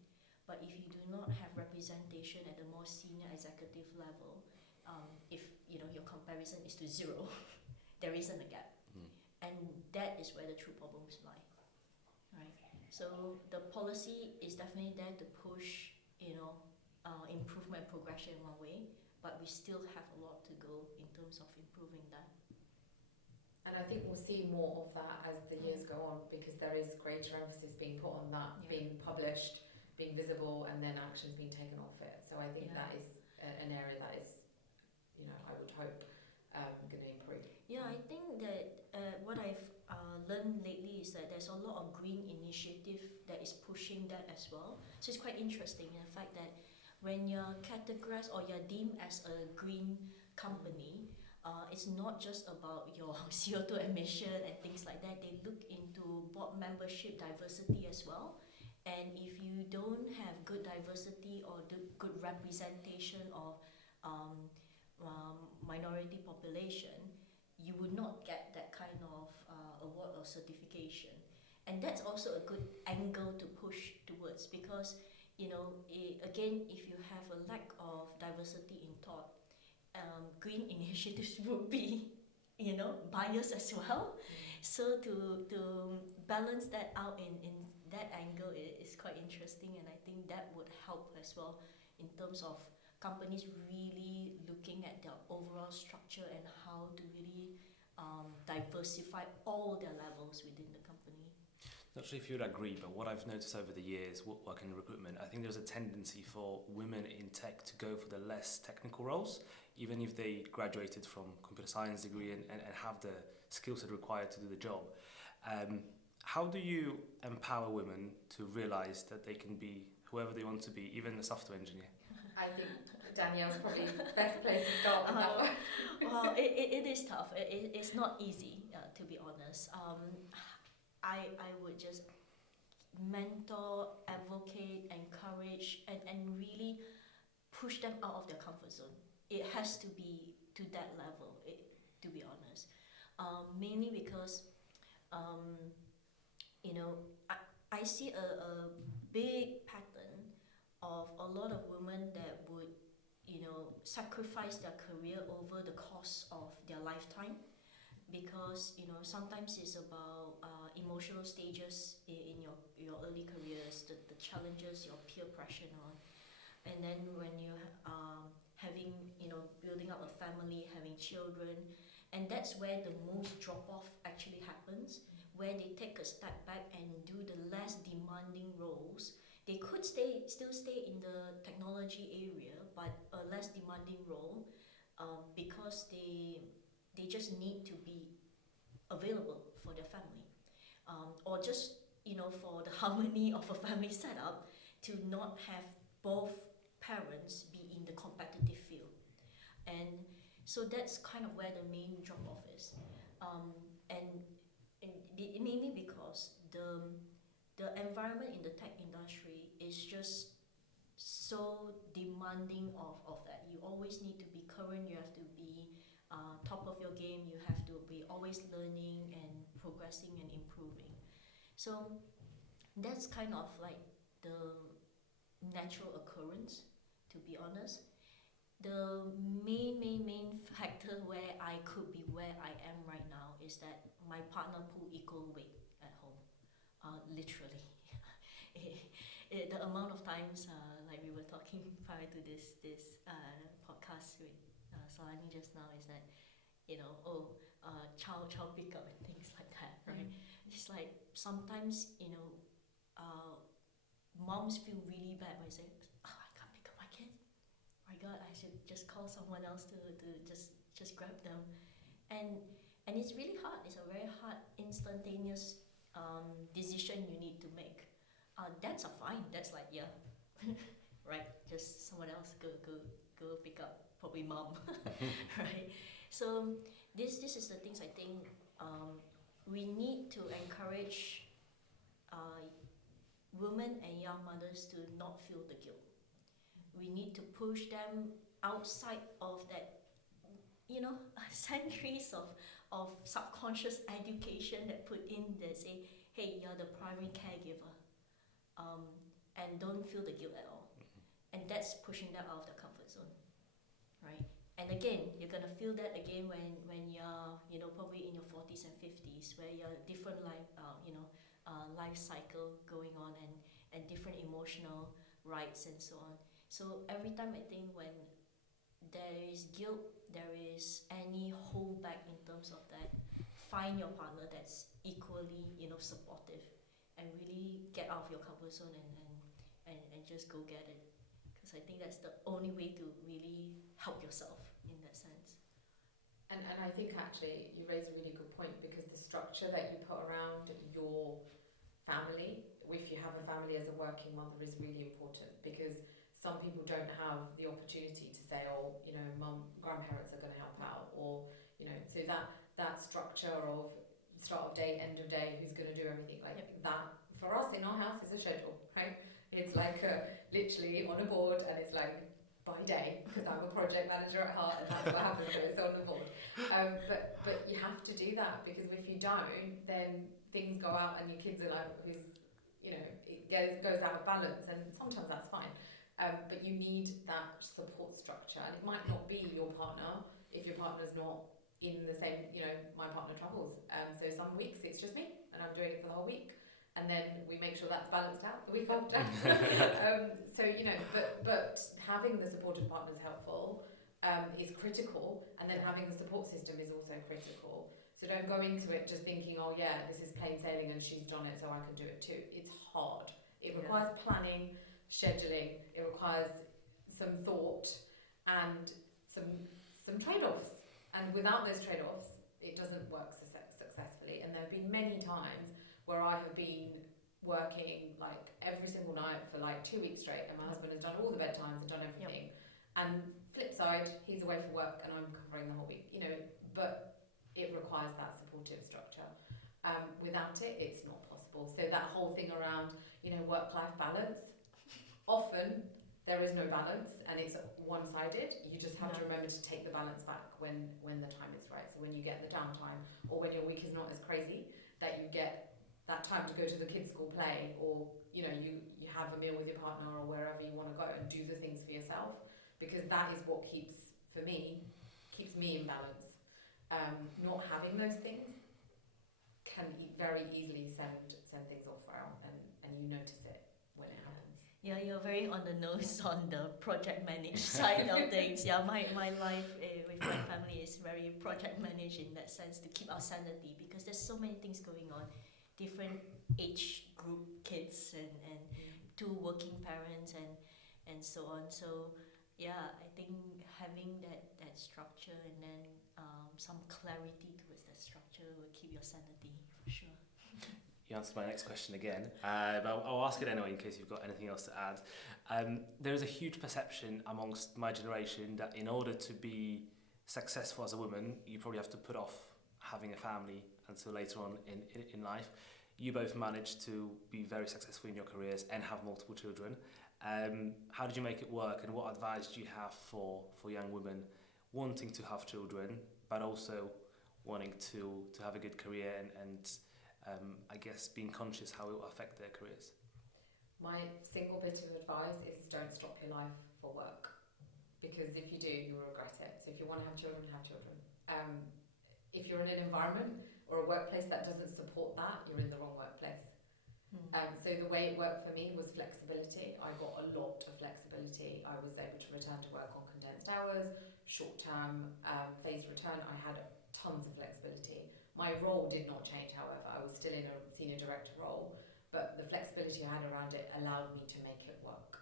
But if you do not have representation at the more senior executive level, if your comparison is to zero, there isn't a gap, and that is where the true problems lie, right? So the policy is definitely there to push, improvement and progression in one way, but we still have a lot to go in terms of improving that. And I think we'll see more of that as the years go on, because there is greater emphasis being put on that, being published, being visible, and then actions being taken off it. So I think that is an area that is, I would hope, going to improve. Yeah, I think that what I've learned lately is that there's a lot of green initiative that is pushing that as well. So it's quite interesting in the fact that when you're categorized or you're deemed as a green company, it's not just about your CO2 emission and things like that. They look into board membership diversity as well. And if you don't have good diversity or good representation of minority population, you would not get that kind of award or certification. And that's also a good angle to push towards, because again, if you have a lack of diversity in thought, green initiatives would be biased as well. So to balance that out in that angle is quite interesting, and I think that would help as well in terms of companies really looking at their overall structure and how to really diversify all their levels within the company. Not sure if you would agree, but what I've noticed over the years working in recruitment, I think there's a tendency for women in tech to go for the less technical roles, even if they graduated from computer science degree and have the skill set required to do the job. How do you empower women to realize that they can be whoever they want to be, even a software engineer? I think Danielle's probably the best place to start with that one. Well, it is tough. It's not easy, to be honest. I would just mentor, advocate, encourage, and really push them out of their comfort zone. It has to be to that level, to be honest. Mainly because, I see a big pattern of a lot of women that would, sacrifice their career over the course of their lifetime. Because sometimes it's about emotional stages in your early careers, the challenges, your peer pressure and all. And then when you're having building up a family, having children, and that's where the most drop off actually happens, where they take a step back and do the less demanding roles. They could still stay in the technology area, but a less demanding role, because they just need to be available for their family, or just for the harmony of a family setup, to not have both parents be in the competitive field. And so that's kind of where the main drop off is, and mainly because the environment in the tech industry is just so demanding of that. You always need to be current, you have to be top of your game, you have to be always learning and progressing and improving. So that's kind of like the natural occurrence, to be honest. The main factor where I could be where I am right now is that my partner pull equal weight at home, literally. The amount of times, like we were talking prior to this podcast with Saloni just now, is that child pickup and things like that, right? It's like sometimes moms feel really bad when they say, "Oh, I can't pick up my kid. My God, I should just call someone else to just grab them," and it's really hard. It's a very hard, instantaneous decision you need to make. That's a fine. That's like right. Just someone else go pick up. Probably mom, right? So this is the things I think we need to encourage women and young mothers to not feel the guilt we need to push them outside of that, centuries of subconscious education that put in that say, hey, you're the primary caregiver, and don't feel the guilt at all. And that's pushing them out of the comfort zone, right? And again, you're gonna feel that again when you're, probably in your 40s and 50s, where you're different life cycle going on and different emotional rights and so on. So every time I think when there is guilt, there is any holdback in terms of that, find your partner that's equally, supportive, and really get out of your comfort zone and just go get it. Because I think that's the only way to really help yourself in that sense. And I think actually you raise a really good point, because the structure that you put around your family, if you have a family as a working mother, is really important, because some people don't have the opportunity to say, grandparents are going to help out, or so that structure of start of day, end of day, who's going to do everything that for us in our house is a schedule, right? It's like literally on a board, and it's like by day, because I'm a project manager at heart, and that's what happens, so it's on the board. But you have to do that, because if you don't, then things go out and your kids are like, it goes out of balance, and sometimes that's fine. But you need that support structure, and it might not be your partner if your partner's not in the same, my partner travels. So some weeks it's just me, and I'm doing it for the whole week. And then we make sure that's balanced out the week after. But having the supportive partner is helpful, is critical, and then having the support system is also critical. So don't go into it just thinking, oh yeah, this is plain sailing and she's done it, so I can do it too. It's hard. It requires planning, scheduling. It requires some thought and some trade-offs. And without those trade-offs, it doesn't work successfully. And there have been many times where I have been working like every single night for like 2 weeks straight, and my husband has done all the bedtimes and done everything. And flip side, he's away for work and I'm covering the whole week, but it requires that supportive structure. Without it, it's not possible. So that whole thing around, work-life balance, often there is no balance and it's one-sided. You just have to remember to take the balance back when the time is right. So when you get the downtime, or when your week is not as crazy, that you get that time to go to the kids' school play, or you have a meal with your partner, or wherever you want to go, and do the things for yourself, because that is what keeps me in balance. Not having those things can very easily send things off rail, and you notice it when it happens. Yeah, you're very on the nose on the project managed side of things. Yeah, my life with my family is very project managed in that sense, to keep our sanity, because there's so many things going on. Different age group kids and two working parents and so on. So yeah, I think having that structure, and then some clarity towards that structure, will keep your sanity for sure. You answered my next question again, but I'll ask it anyway in case you've got anything else to add. There is a huge perception amongst my generation that in order to be successful as a woman, you probably have to put off having a family until later on in life. You both managed to be very successful in your careers and have multiple children. How did you make it work, and what advice do you have for young women wanting to have children but also wanting to have a good career and I guess being conscious how it will affect their careers? My single bit of advice is don't stop your life for work, because if you do, you'll regret it. So if you want to have children, have children. If you're in an environment or a workplace that doesn't support that, you're in the wrong workplace. So the way it worked for me was flexibility. I got a lot of flexibility. I was able to return to work on condensed hours, short-term, phased return. I had tons of flexibility. My role did not change, however. I was still in a senior director role, but the flexibility I had around it allowed me to make it work.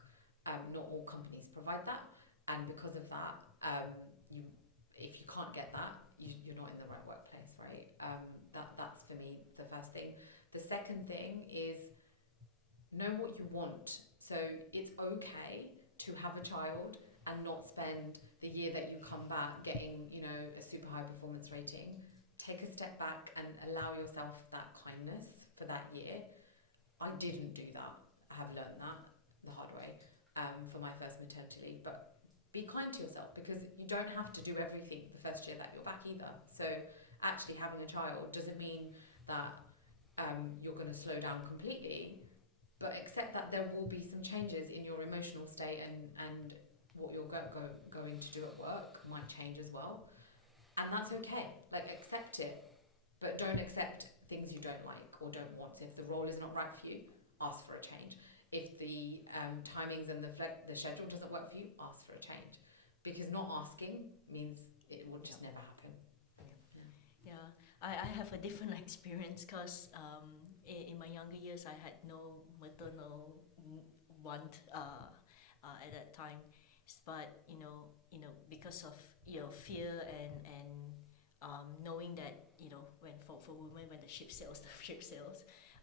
Not all companies provide that, and because of that, if you can't get that, you're not in the right workplace, right? That's for me the first thing. The second thing is know what you want. So it's okay to have a child and not spend the year that you come back getting, a super high performance rating. Take a step back and allow yourself that kindness for that year. I didn't do that. I have learned that the hard way. for my first maternity leave, but be kind to yourself, because you don't have to do everything the first year that you're back either. So actually having a child doesn't mean that you're going to slow down completely, but accept that there will be some changes in your emotional state, and what you're going to do at work might change as well. And that's okay. Like, accept it, but don't accept things you don't like or don't want. So if the role is not right for you, ask for a change. If the timings and the schedule doesn't work for you, ask for a change. Because not asking means it will just never happen. Yeah, I have a different experience because in my younger years I had no maternal want at that time, but because of fear and knowing that when for women, when the ship sails,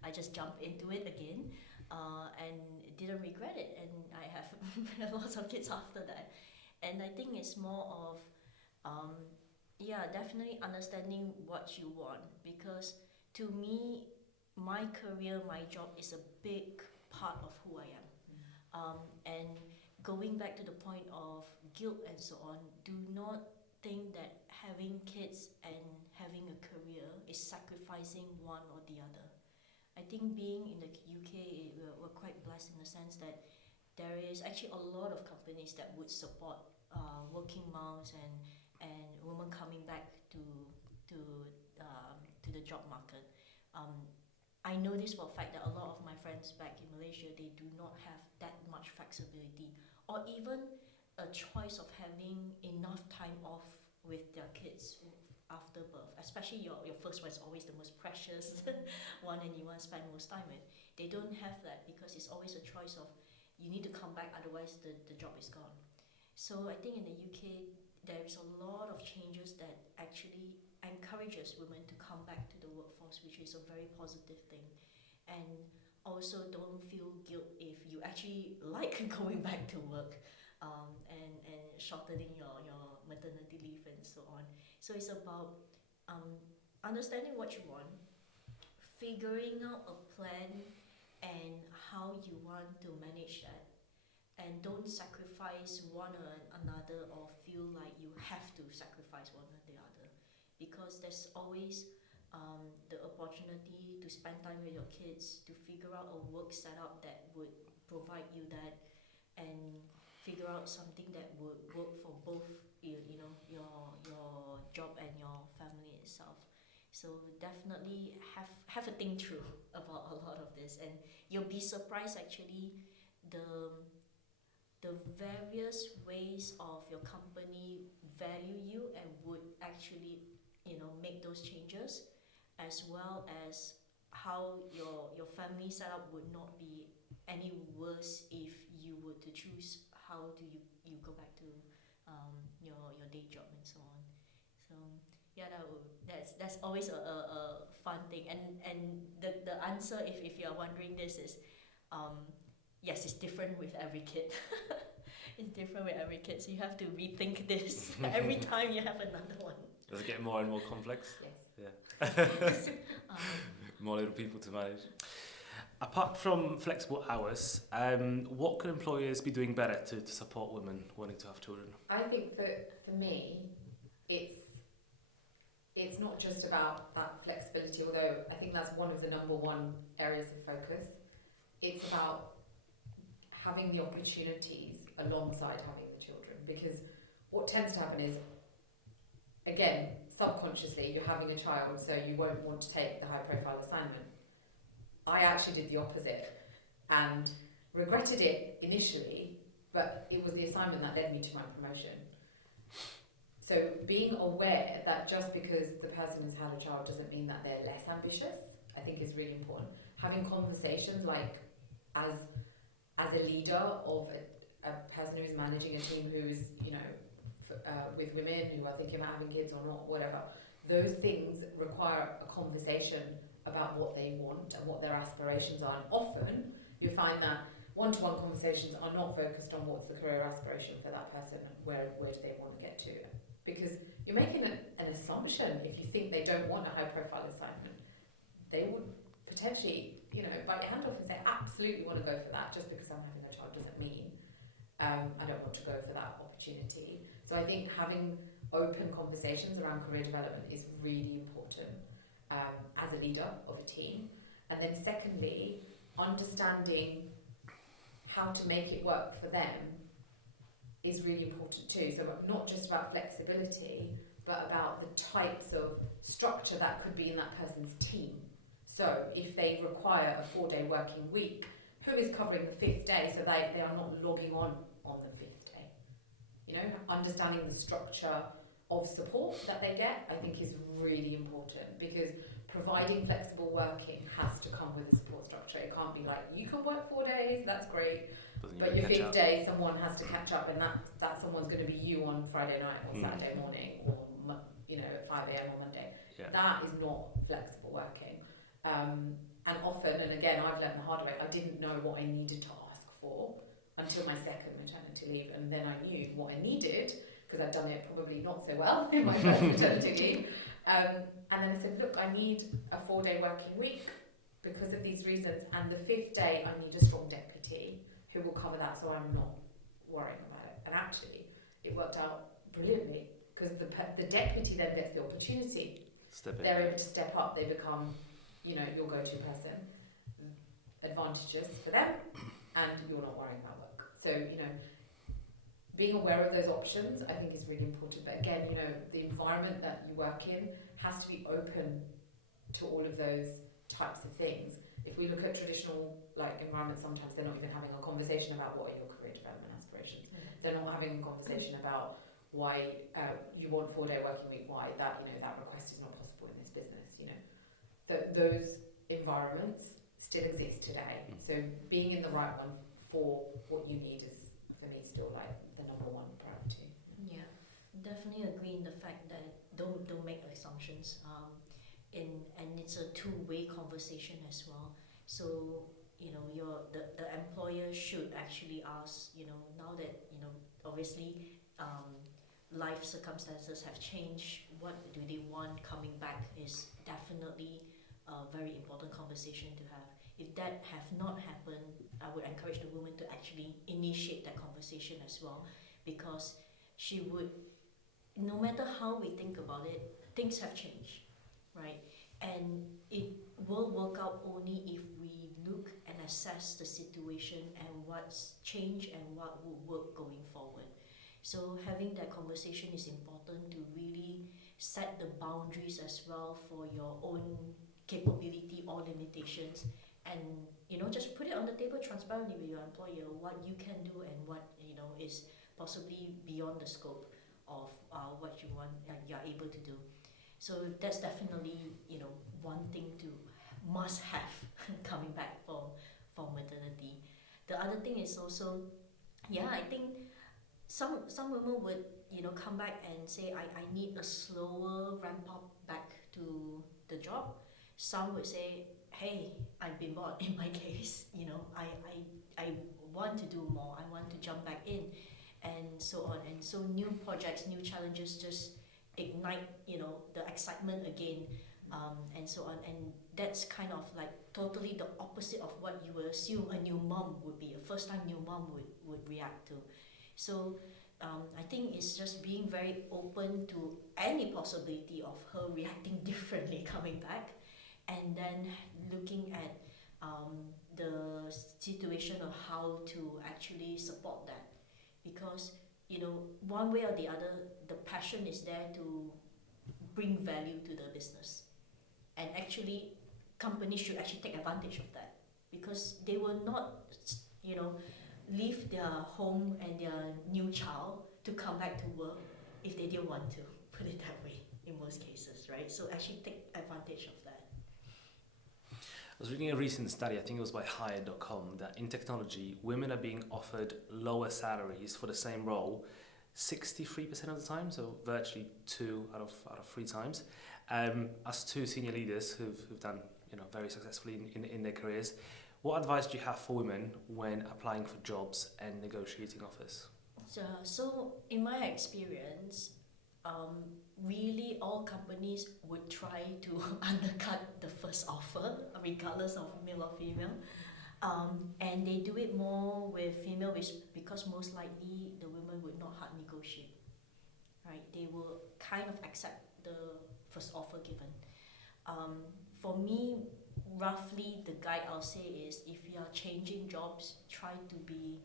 I just jumped into it again, and didn't regret it, and I have lots of kids after that. And I think it's more of definitely understanding what you want, because to me, my career, my job is a big part of who I am. And going back to the point of guilt and so on, do not think that having kids and having a career is sacrificing one or the other. I think being in the UK, we're quite blessed in the sense that there is actually a lot of companies that would support working moms and women coming back to the job market. I know this for a fact that a lot of my friends back in Malaysia, they do not have that much flexibility, or even a choice of having enough time off with their kids after birth. Especially your first one is always the most precious one, and you want to spend most time with. They don't have that because it's always a choice of you need to come back, otherwise the job is gone. So I think in the UK, there's a lot of changes that actually encourages women to come back to the workforce, which is a very positive thing. And also don't feel guilt if you actually like going back to work, and shortening your maternity leave and so on. So it's about understanding what you want, figuring out a plan and how you want to manage that, and don't sacrifice one or another or feel like you have to sacrifice one or the other, because there's always the opportunity to spend time with your kids, to figure out a work setup that would provide you that, and figure out something that would work for both your job and your family itself. So definitely have a think through about a lot of this, and you'll be surprised actually the various ways of your company value you and would actually make those changes, as well as how your family setup would not be any worse if you were to choose how do you go back to your day job and so on. So yeah, that's always a fun thing, and the answer, if you're wondering this, is yes, it's different with every kid. It's different with every kid, so you have to rethink this every time you have another one. Does it get more and more complex? Yes. Yeah. More little people to manage. Apart from flexible hours, what could employers be doing better to support women wanting to have children? I think that for me, it's not just about that flexibility, although I think that's one of the number one areas of focus. It's about having the opportunities alongside having the children, because what tends to happen is, again, subconsciously you're having a child, so you won't want to take the high profile assignment. I actually did the opposite and regretted it initially, but it was the assignment that led me to my promotion. So being aware that just because the person has had a child doesn't mean that they're less ambitious, I think is really important. Having conversations like as a leader of a person who's managing a team who's, with women who are thinking about having kids or not, whatever, those things require a conversation about what they want and what their aspirations are. And often you find that one-to-one conversations are not focused on what's the career aspiration for that person and where do they want to get to. Because you're making an assumption if you think they don't want a high-profile assignment. They would potentially, bite your hand off and say, absolutely want to go for that. Just because I'm having a child doesn't mean I don't want to go for that opportunity. So I think having open conversations around career development is really important as a leader of a team. And then secondly, understanding how to make it work for them is really important too. So not just about flexibility, but about the types of structure that could be in that person's team. So if they require a 4-day working week, who is covering the 5th day so they are not logging on the 5th day? You know, understanding the structure of support that they get, I think, is really important, because providing flexible working has to come with a support structure. It can't be like, you can work 4 days, that's great, but your 5th day someone has to catch up, and that someone's going to be you on Friday night or Saturday morning, or at 5 a.m. on Monday. Yeah. That is not flexible working. And often, and again, I've learned the hard way, I didn't know what I needed to ask for until my second maternity leave, and then I knew what I needed, because I'd done it probably not so well in my first maternity leave. And then I said, look, I need a 4-day working week because of these reasons, and the 5th day I need a strong deputy who will cover that, so I'm not worrying about it. And actually, it worked out brilliantly, because the deputy then gets the opportunity. They're able to step up, they become, your go-to person. Advantages for them, and you're not worrying about work. So, being aware of those options, I think, is really important. But again, the environment that you work in has to be open to all of those types of things. If we look at traditional environments, sometimes they're not even having a conversation about what are your career development aspirations. They're not having a conversation about why you want 4-day working week, why that request is not possible in this business. Those environments still exist today. So being in the right one for what you need is, for me, still the number one priority. Yeah, definitely agree in the fact that don't make assumptions. And it's a two-way conversation as well. So the employer should actually ask, now that obviously life circumstances have changed, what do they want coming back is definitely a very important conversation to have. If that have not happened, I would encourage the woman to actually initiate that conversation as well, because she would, no matter how we think about it, things have changed, right? And it will work out only if we look and assess the situation and what's changed and what will work going forward. So having that conversation is important to really set the boundaries as well for your own capability or limitations, and just put it on the table transparently with your employer, what you can do and what is possibly beyond the scope of what you want and you're able to do. So that's definitely one thing to must have coming back for maternity. The other thing is also, I think some women would come back and say I need a slower ramp up back to the job. Some would say, hey, I've been bored. In my case, I want to do more, I want to jump back in, and so on. And so new projects, new challenges just ignite the excitement again, and so on. And that's kind of totally the opposite of what you would assume a new mom would be, a first time new mom would react to. So I think it's just being very open to any possibility of her reacting differently coming back, and then looking at the situation of how to actually support that. Because one way or the other, the passion is there to bring value to the business, and actually companies should actually take advantage of that, because they will not leave their home and their new child to come back to work if they didn't want to, put it that way in most cases, right? So actually take advantage of that. I was reading a recent study, I think it was by Hired.com, that in technology, women are being offered lower salaries for the same role 63% of the time, so virtually 2 out of 3 times. As 2 senior leaders who've done very successfully in their careers, what advice do you have for women when applying for jobs and negotiating offers? So in my experience, really all companies would try to undercut the first offer, regardless of male or female. And they do it more with female because most likely the women would not hard negotiate, right? They will kind of accept the first offer given. For me, roughly the guide I'll say is if you are changing jobs, try to be,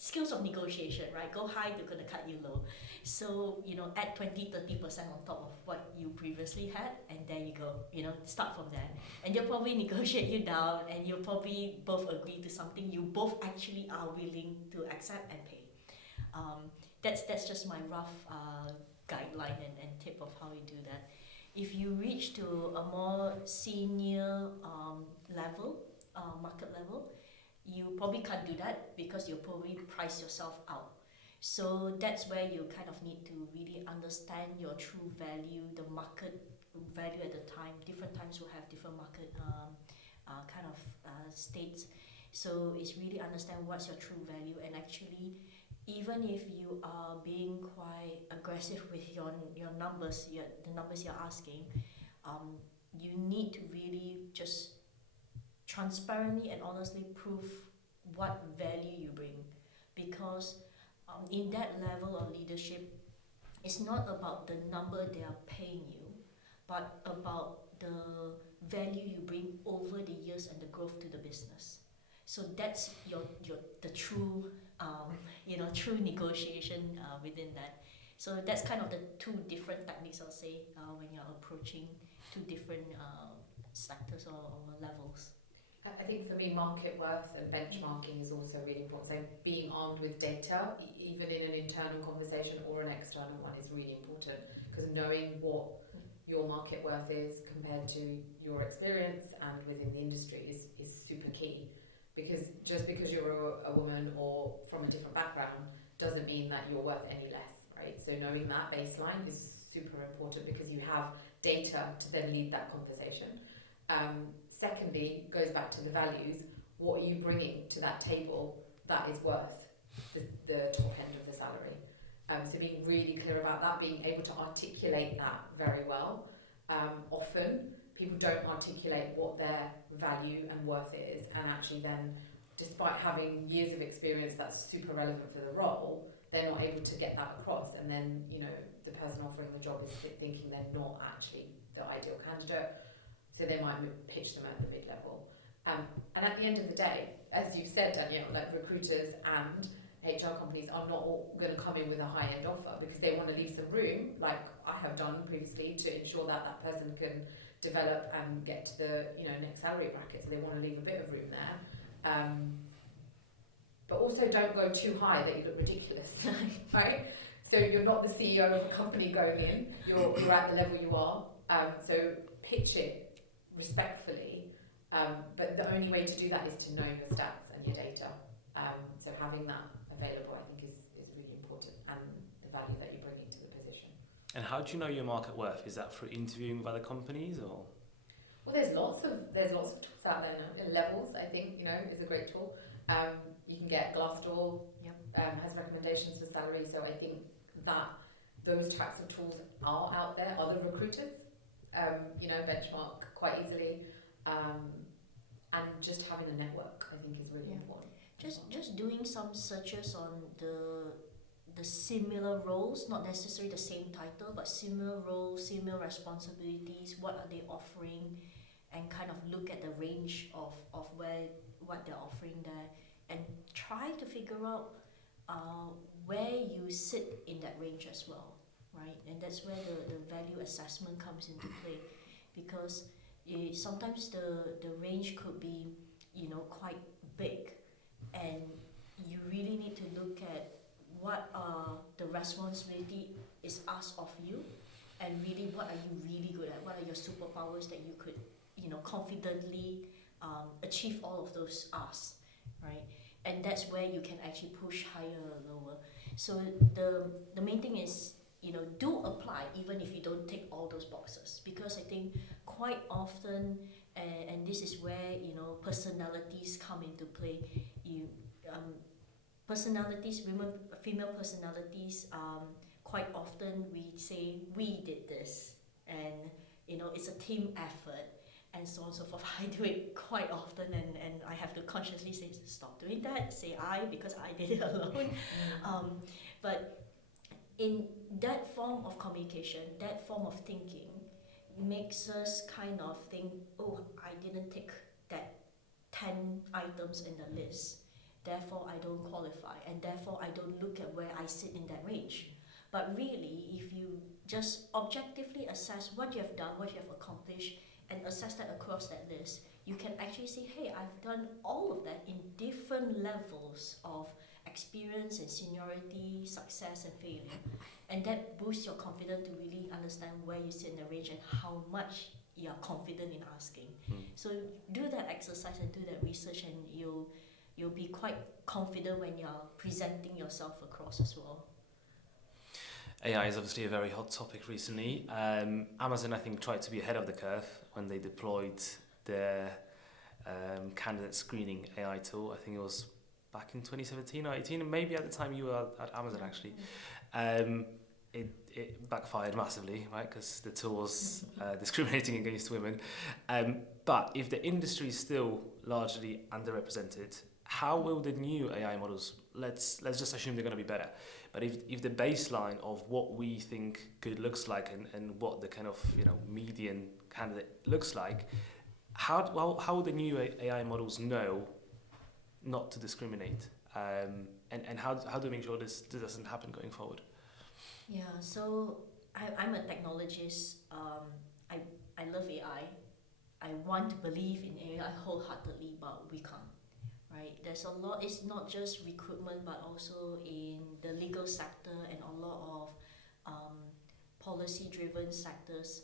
skills of negotiation, right? Go high, they're going to cut you low. So, add 20-30% on top of what you previously had, and there you go, start from there. And they'll probably negotiate you down, and you'll probably both agree to something you both actually are willing to accept and pay. That's just my rough guideline and tip of how you do that. If you reach to a more senior level, market level, you probably can't do that because you'll probably price yourself out. So that's where you kind of need to really understand your true value, the market value at the time. Different times will have different market states. So it's really understand what's your true value, and actually, even if you are being quite aggressive with your numbers, the numbers you're asking, you need to really just transparently and honestly prove what value you bring, because in that level of leadership, it's not about the number they are paying you, but about the value you bring over the years and the growth to the business. So that's the true true negotiation within that. So that's kind of the two different techniques I'll say when you're approaching two different sectors or levels. I think for me, market worth and benchmarking is also really important. So being armed with data, even in an internal conversation or an external one, is really important, because knowing what your market worth is compared to your experience and within the industry is super key. Because just because you're a woman or from a different background doesn't mean that you're worth any less, right? So knowing that baseline is super important because you have data to then lead that conversation. Secondly, goes back to the values. What are you bringing to that table that is worth the top end of the salary? So being really clear about that, being able to articulate that very well. Often people don't articulate what their value and worth is, and actually then, despite having years of experience that's super relevant for the role, they're not able to get that across, and then the person offering the job is thinking they're not actually the ideal candidate, so they might pitch them at the mid-level. And at the end of the day, as you've said, Danielle, like recruiters and HR companies are not all going to come in with a high-end offer, because they want to leave some room, like I have done previously, to ensure that that person can develop and get to the next salary bracket. So they want to leave a bit of room there, but also don't go too high that you look ridiculous, right? So you're not the CEO of a company going in. You're at the level you are. So pitch it respectfully, but the only way to do that is to know your stats and your data. So having that available, I think, is really important, and the value that you bring into the position. And how do you know your market worth? Is that through interviewing with other companies, or? Well, there's lots of tools out there now. Levels, I think, is a great tool. You can get Glassdoor, has recommendations for salary. So I think that those types of tools are out there. Other recruiters, benchmark quite easily, and just having a network, I think, is really important. Just doing some searches on the similar roles, not necessarily the same title, but similar roles, similar responsibilities. What are they offering, and kind of look at the range of what they're offering there, and try to figure out where you sit in that range as well, right? And that's where the value assessment comes into play, because sometimes the range could be quite big, and you really need to look at what the responsibility is asked of you, and really what are you really good at, what are your superpowers that you could confidently achieve all of those asks, right? And that's where you can actually push higher or lower. So the main thing is do apply even if you don't tick all those boxes, because I think quite often, and this is where personalities come into play. Personalities, female personalities, quite often we say we did this, and it's a team effort, and so on and so forth. I do it quite often, and I have to consciously say, stop doing that, say I, because I did it alone. But in that form of communication, that form of thinking, makes us kind of think, oh, I didn't tick that 10 items in the list, therefore I don't qualify, and therefore I don't look at where I sit in that range. But really, if you just objectively assess what you have done, what you have accomplished, and assess that across that list, you can actually say, hey, I've done all of that in different levels of experience and seniority, success and failure. And that boosts your confidence to really understand where you sit in the range and how much you're confident in asking. So do that exercise and do that research, and you'll be quite confident when you're presenting yourself across as well. AI is obviously a very hot topic recently. Amazon, I think, tried to be ahead of the curve when they deployed their candidate screening AI tool. I think it was back in 2017 or 18, and maybe at the time you were at Amazon actually. It backfired massively, right? Because the tool was discriminating against women. But if the industry is still largely underrepresented, how will the new AI models, let's just assume they're going to be better, but if the baseline of what we think good looks like and what the kind of median candidate looks like, how will the new AI models know not to discriminate, and how do we make sure this doesn't happen going forward? Yeah, so I'm a technologist. I love AI. I want to believe in AI wholeheartedly, but we can't. Right? There's a lot. It's not just recruitment, but also in the legal sector and a lot of policy-driven sectors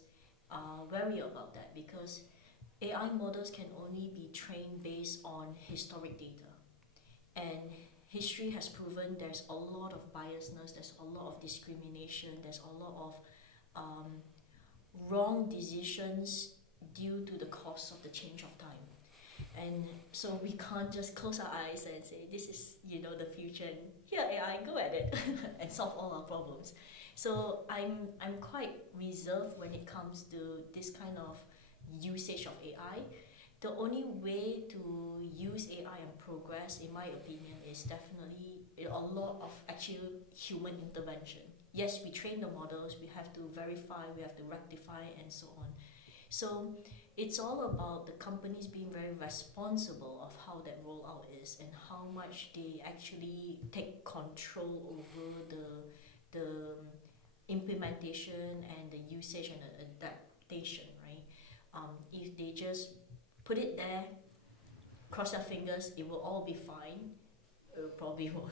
are wary about that, because AI models can only be trained based on historic data, and history has proven there's a lot of biasness, there's a lot of discrimination, there's a lot of wrong decisions due to the cost of the change of time. And so we can't just close our eyes and say, this is, the future, and here AI, go at it and solve all our problems. So I'm quite reserved when it comes to this kind of usage of AI. The only way to use AI and progress, in my opinion, is definitely a lot of actual human intervention. Yes, we train the models, we have to verify, we have to rectify, and so on. So it's all about the companies being very responsible of how that rollout is and how much they actually take control over the implementation and the usage and the adaptation, right? If they just put it there, cross their fingers, it will all be fine, it probably won't.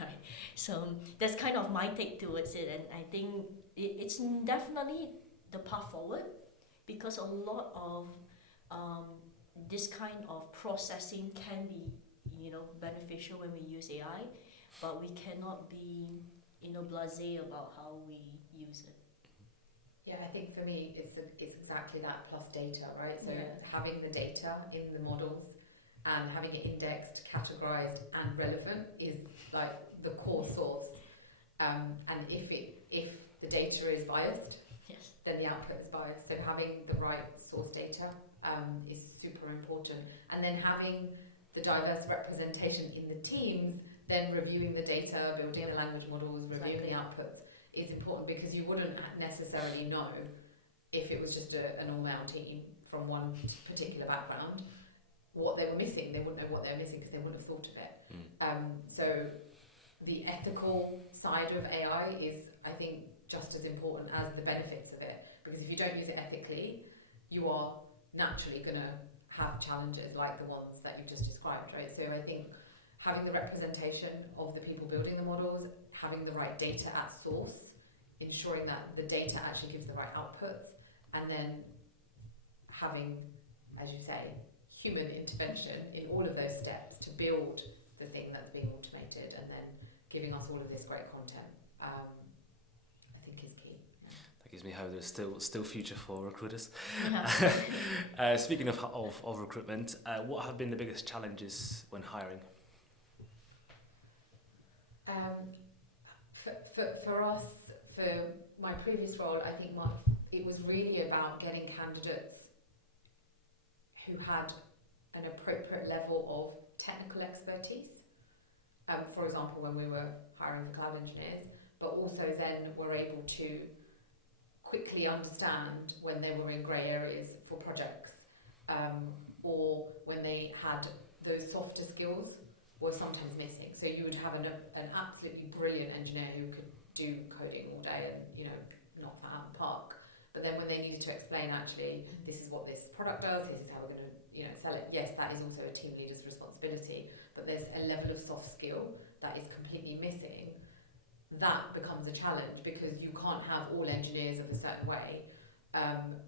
Right? So that's kind of my take towards it, and I think it's definitely the path forward, because a lot of this kind of processing can be beneficial when we use AI, but we cannot be blasé about how we use it. Yeah, I think for me it's exactly that, plus data, right? So having the data in the models and having it indexed, categorized and relevant is like the core source. And if the data is biased, yes, then the output is biased. So having the right source data is super important. And then having the diverse representation in the teams, then reviewing the data, building the language models, reviewing the outputs is important, because you wouldn't necessarily know if it was just an all-male team from one particular background what they were missing. They wouldn't know what they were missing because they wouldn't have thought of it. So the ethical side of AI is, I think, just as important as the benefits of it, because if you don't use it ethically, you are naturally going to have challenges like the ones that you've just described, right? So I think having the representation of the people building the models, having the right data at source, ensuring that the data actually gives the right outputs, and then having, as you say, human intervention in all of those steps to build the thing that's being automated, and then giving us all of this great content, I think is key. That gives me hope there's still future for recruiters. Yeah. Speaking of recruitment, what have been the biggest challenges when hiring? For us, for my previous role, I think it was really about getting candidates who had an appropriate level of technical expertise. For example, when we were hiring for cloud engineers, but also then were able to quickly understand when they were in grey areas for projects, or when they had those softer skills were sometimes missing. So you would have an absolutely brilliant engineer who could do coding all day and, you know, knock that out of the park. But then when they needed to explain, actually, this is what this product does, this is how we're going to, you know, sell it. Yes, that is also a team leader's responsibility, but there's a level of soft skill that is completely missing. That becomes a challenge because you can't have all engineers of a certain way,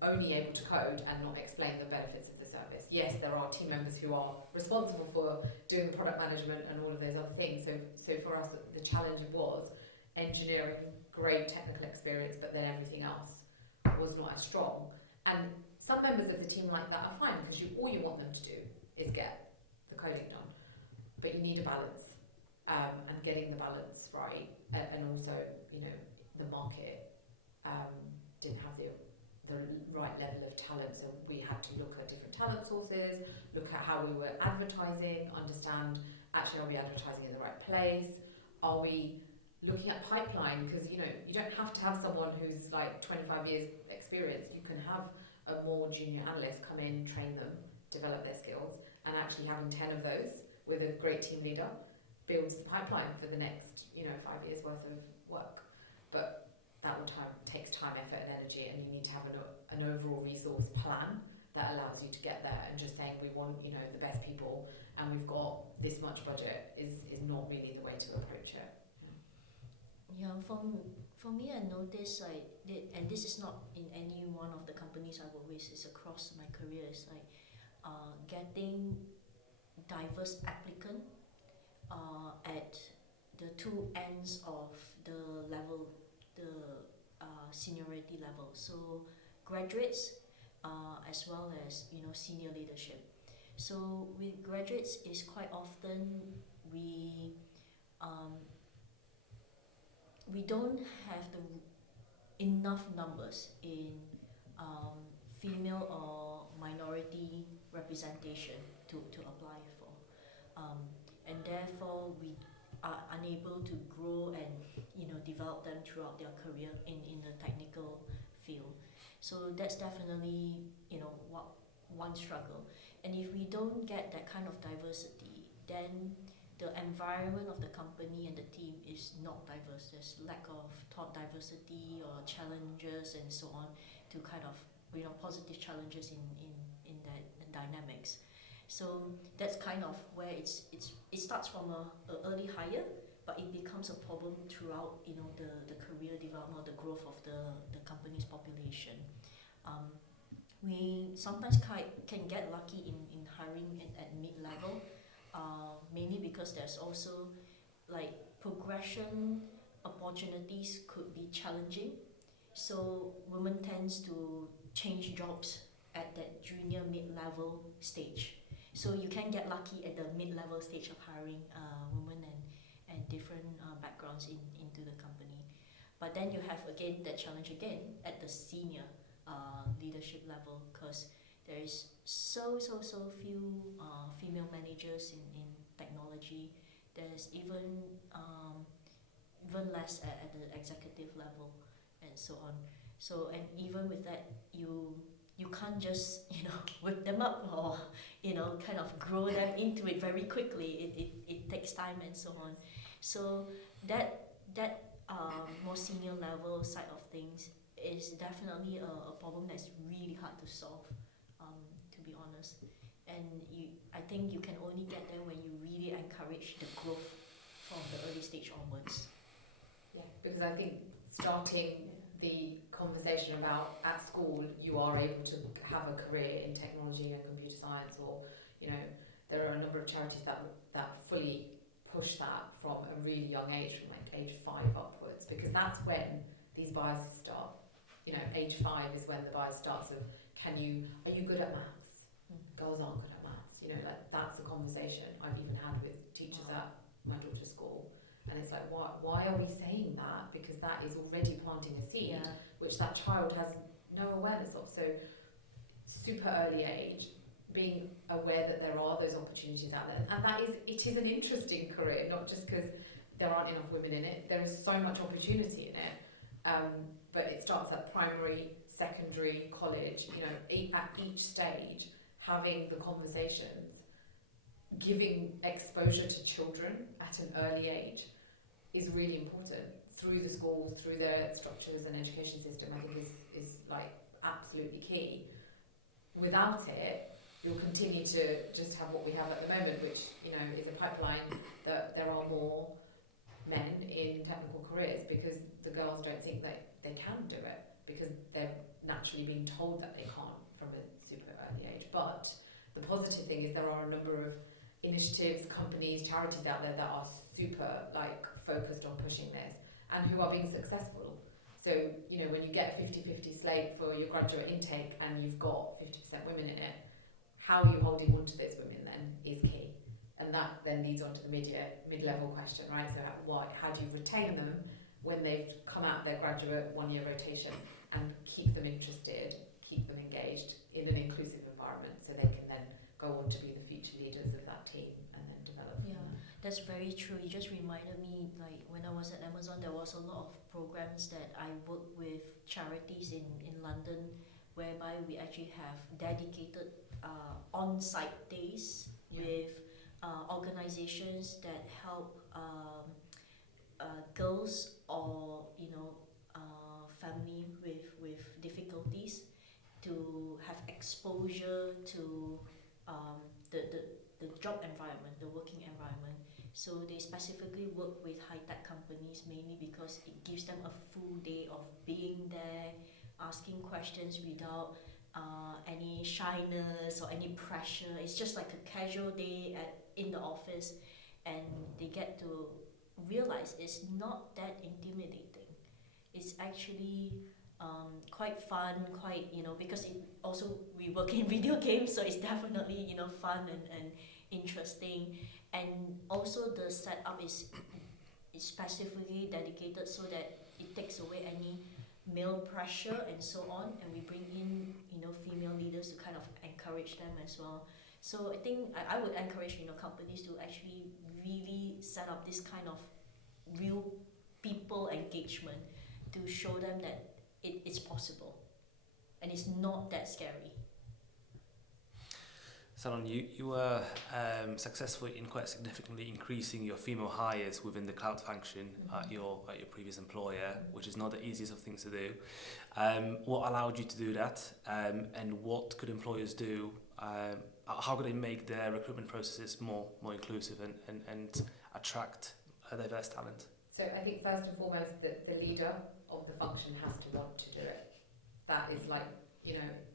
only able to code and not explain the benefits of the service. Yes, there are team members who are responsible for doing product management and all of those other things. So for us, the challenge was engineering, great technical experience, but then everything else was not as strong. And some members of the team like that are fine because all you want them to do is get the coding done. But you need a balance, and getting the balance right, and also, you know, the market didn't have the right level of talent, so we had to look at different talent sources, look at how we were advertising, understand, actually, are we advertising in the right place? Are we looking at pipeline? Because, you know, you don't have to have someone who's like 25 years experience. You can have a more junior analyst come in, train them, develop their skills, and actually having 10 of those with a great team leader builds the pipeline for the next, you know, 5 years worth of work. But that takes time, effort, and energy, and you need to have an overall resource plan that allows you to get there. And just saying we want, you know, the best people and we've got this much budget is not really the way to approach it. Yeah, for me, I noticed like, and this is not in any one of the companies I've always, it's across my career, is like getting diverse applicant at the two ends of the level, the seniority level. So graduates as well as, you know, senior leadership. So with graduates, is quite often we don't have the enough numbers in female or minority representation to apply for, and therefore we are unable to grow and, you know, develop them throughout their career in the technical field. So that's definitely, you know, one struggle. And if we don't get that kind of diversity, then the environment of the company and the team is not diverse. There's lack of thought diversity or challenges and so on, to kind of, you know, positive challenges in that dynamics. So that's kind of where it starts from a early hire, but it becomes a problem throughout, you know, the career development, the growth of the company's population. We sometimes can get lucky in hiring at mid-level, mainly because there's also like progression opportunities could be challenging. So women tends to change jobs at that junior mid-level stage. So you can get lucky at the mid-level stage of hiring women and different backgrounds into the company. But then you have again that challenge again at the senior leadership level, because there is so few female managers in technology. There's even less at the executive level and so on. So, and even with that, you can't just, you know, whip them up or, you know, kind of grow them into it very quickly. It takes time and so on. So that more senior level side of things is definitely a problem that's really hard to solve, to be honest. And I think you can only get there when you really encourage the growth from the early stage onwards. Yeah, because I think starting the conversation about at school you are able to have a career in technology and computer science, or, you know, there are a number of charities that fully push that from a really young age, from like age 5 upwards, because that's when these biases start. You know, age 5 is when the bias starts of, are you good at maths? Girls aren't good at maths. You know, like, that's a conversation I've even had with teachers at my daughter's school. And it's like, why are we saying that? Because that is already planting a seed, which that child has no awareness of. So super early age, being aware that there are those opportunities out there, and it is an interesting career, not just because there aren't enough women in it. There is so much opportunity in it, but it starts at primary, secondary, college. At each stage, having the conversations, giving exposure to children at an early age is really important through the schools, through their structures and education system. I think is like absolutely key. Without it, you'll continue to just have what we have at the moment, which is a pipeline that there are more men in technical careers because the girls don't think that they can do it because they're naturally being told that they can't from a super early age. But the positive thing is there are a number of initiatives, companies, charities out there that are super focused on pushing this and who are being successful. So, when you get a 50-50 slate for your graduate intake and you've got 50% women in it, how are you holding on to those women then is key. And that then leads on to the mid-level question, right? So how do you retain them when they've come out their graduate one-year rotation and keep them interested, keep them engaged in an inclusive environment so they can then go on to be the future leaders of that team and then develop. Yeah, that's very true. You just reminded me, when I was at Amazon, there was a lot of programs that I worked with charities in London, whereby we actually have dedicated on-site days with organizations that help girls or family with difficulties to have exposure to the job environment, the working environment. So they specifically work with high-tech companies mainly because it gives them a full day of being there, asking questions without any shyness or any pressure. It's just like a casual day in the office, and they get to realize it's not that intimidating. It's actually quite fun, because we work in video games, so it's definitely fun and interesting. And also the setup is specifically dedicated so that it takes away any male pressure and so on, and we bring in female leaders to kind of encourage them as well. So I think I would encourage companies to actually really set up this kind of real people engagement to show them that it's possible and it's not that scary. Saloni, you were successful in quite significantly increasing your female hires within the cloud function at your previous employer, which is not the easiest of things to do. What allowed you to do that, and what could employers do? How could they make their recruitment processes more inclusive and attract a diverse talent? So I think first and foremost that the leader of the function has to want to do it. That is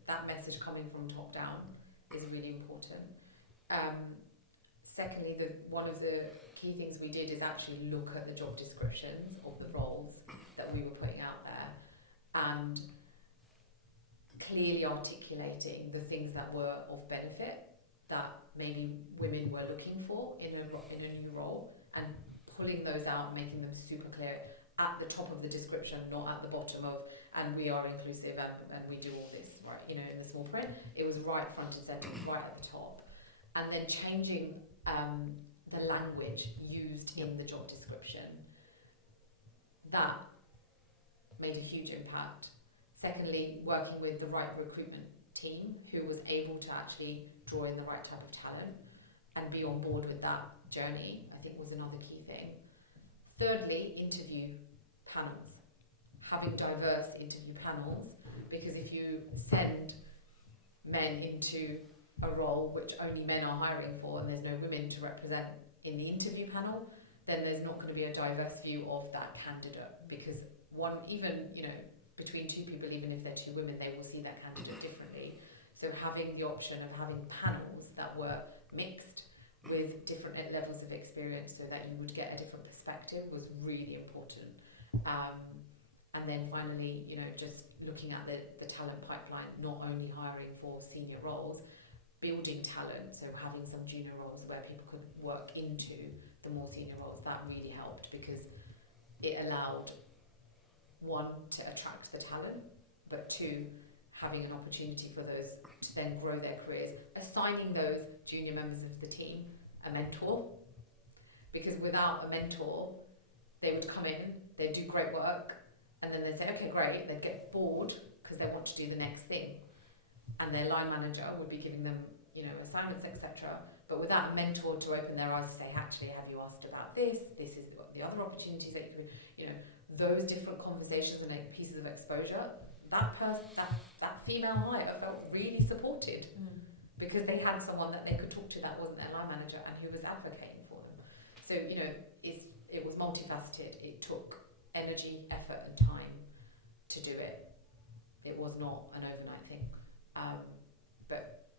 that message coming from top down is really important. Secondly, one of the key things we did is actually look at the job descriptions of the roles that we were putting out there and clearly articulating the things that were of benefit that maybe women were looking for in a new role, and pulling those out and making them super clear at the top of the description, not at the bottom of, and we are inclusive and we do all this, right, in the small print. It was right front and centre, right at the top. And then changing the language used in the job description. That made a huge impact. Secondly, working with the right recruitment team who was able to actually draw in the right type of talent and be on board with that journey, I think was another key thing. Thirdly, interview panels. Having diverse interview panels, because if you send men into a role which only men are hiring for and there's no women to represent in the interview panel, then there's not going to be a diverse view of that candidate, because between two people, even if they're two women, they will see that candidate differently. So having the option of having panels that were mixed with different levels of experience so that you would get a different perspective was really important. And then finally, just looking at the talent pipeline, not only hiring for senior roles, building talent, so having some junior roles where people could work into the more senior roles, that really helped because it allowed, one, to attract the talent, but two, having an opportunity for those to then grow their careers, assigning those junior members of the team a mentor, because without a mentor, they would come in, they'd do great work, and then they'd say, okay, great, they'd get bored because they want to do the next thing. And their line manager would be giving them, assignments, etc. But without a mentor to open their eyes to say, actually, have you asked about this? This is the other opportunities that you could, those different conversations and pieces of exposure, that female hire felt really supported because they had someone that they could talk to that wasn't their line manager and who was advocating for them. So, it was multifaceted. It took energy, effort and time to do it. It was not an overnight thing. But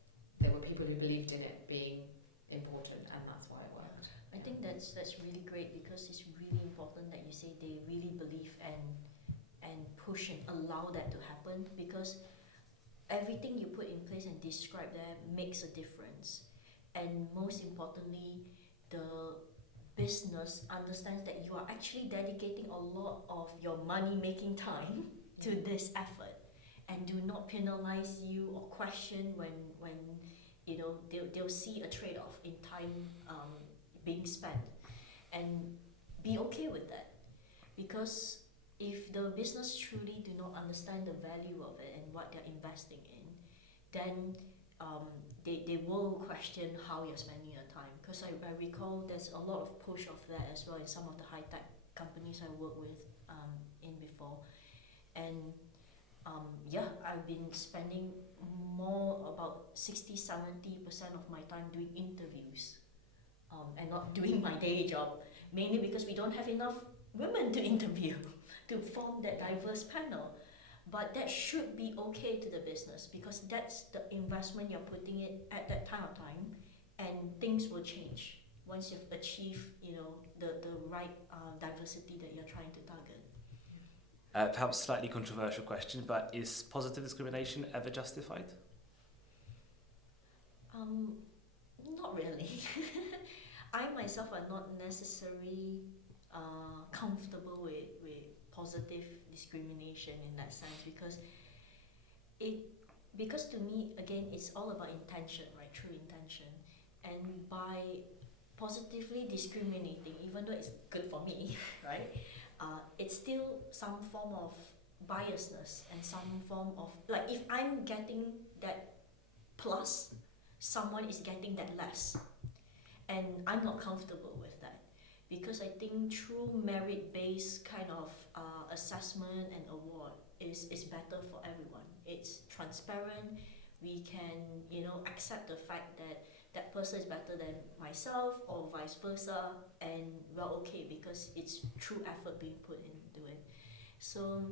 there were people who believed in it being important, and that's why it worked. I think that's really great, because it's really important that you say they really believe and push and allow that to happen, because everything you put in place and describe there makes a difference. And most importantly, the business understands that you are actually dedicating a lot of your money-making time to this effort, and do not penalize you or question when they'll see a trade-off in time being spent, and be okay with that. Because if the business truly do not understand the value of it and what they're investing in, then they will question how you're spending your time. Because I recall there's a lot of push of that as well in some of the high-tech companies I worked with in before. And I've been spending more about 60-70% of my time doing interviews and not doing my day job, mainly because we don't have enough women to interview to form that diverse panel. But that should be okay to the business, because that's the investment you're putting in at that time of time, and things will change once you've achieved the right diversity that you're trying to target. Perhaps slightly controversial question, but is positive discrimination ever justified? Not really. I myself am not necessarily comfortable with positive discrimination in that sense, because to me, again, it's all about intention, right? True intention. And by positively discriminating, even though it's good for me, right? It's still some form of biasness and some form of, like, if I'm getting that plus, someone is getting that less. And I'm not comfortable with that, because I think true merit-based kind of assessment and award is better for everyone. It's transparent. We can, accept the fact that that person is better than myself or vice versa, and we're okay because it's true effort being put into it. So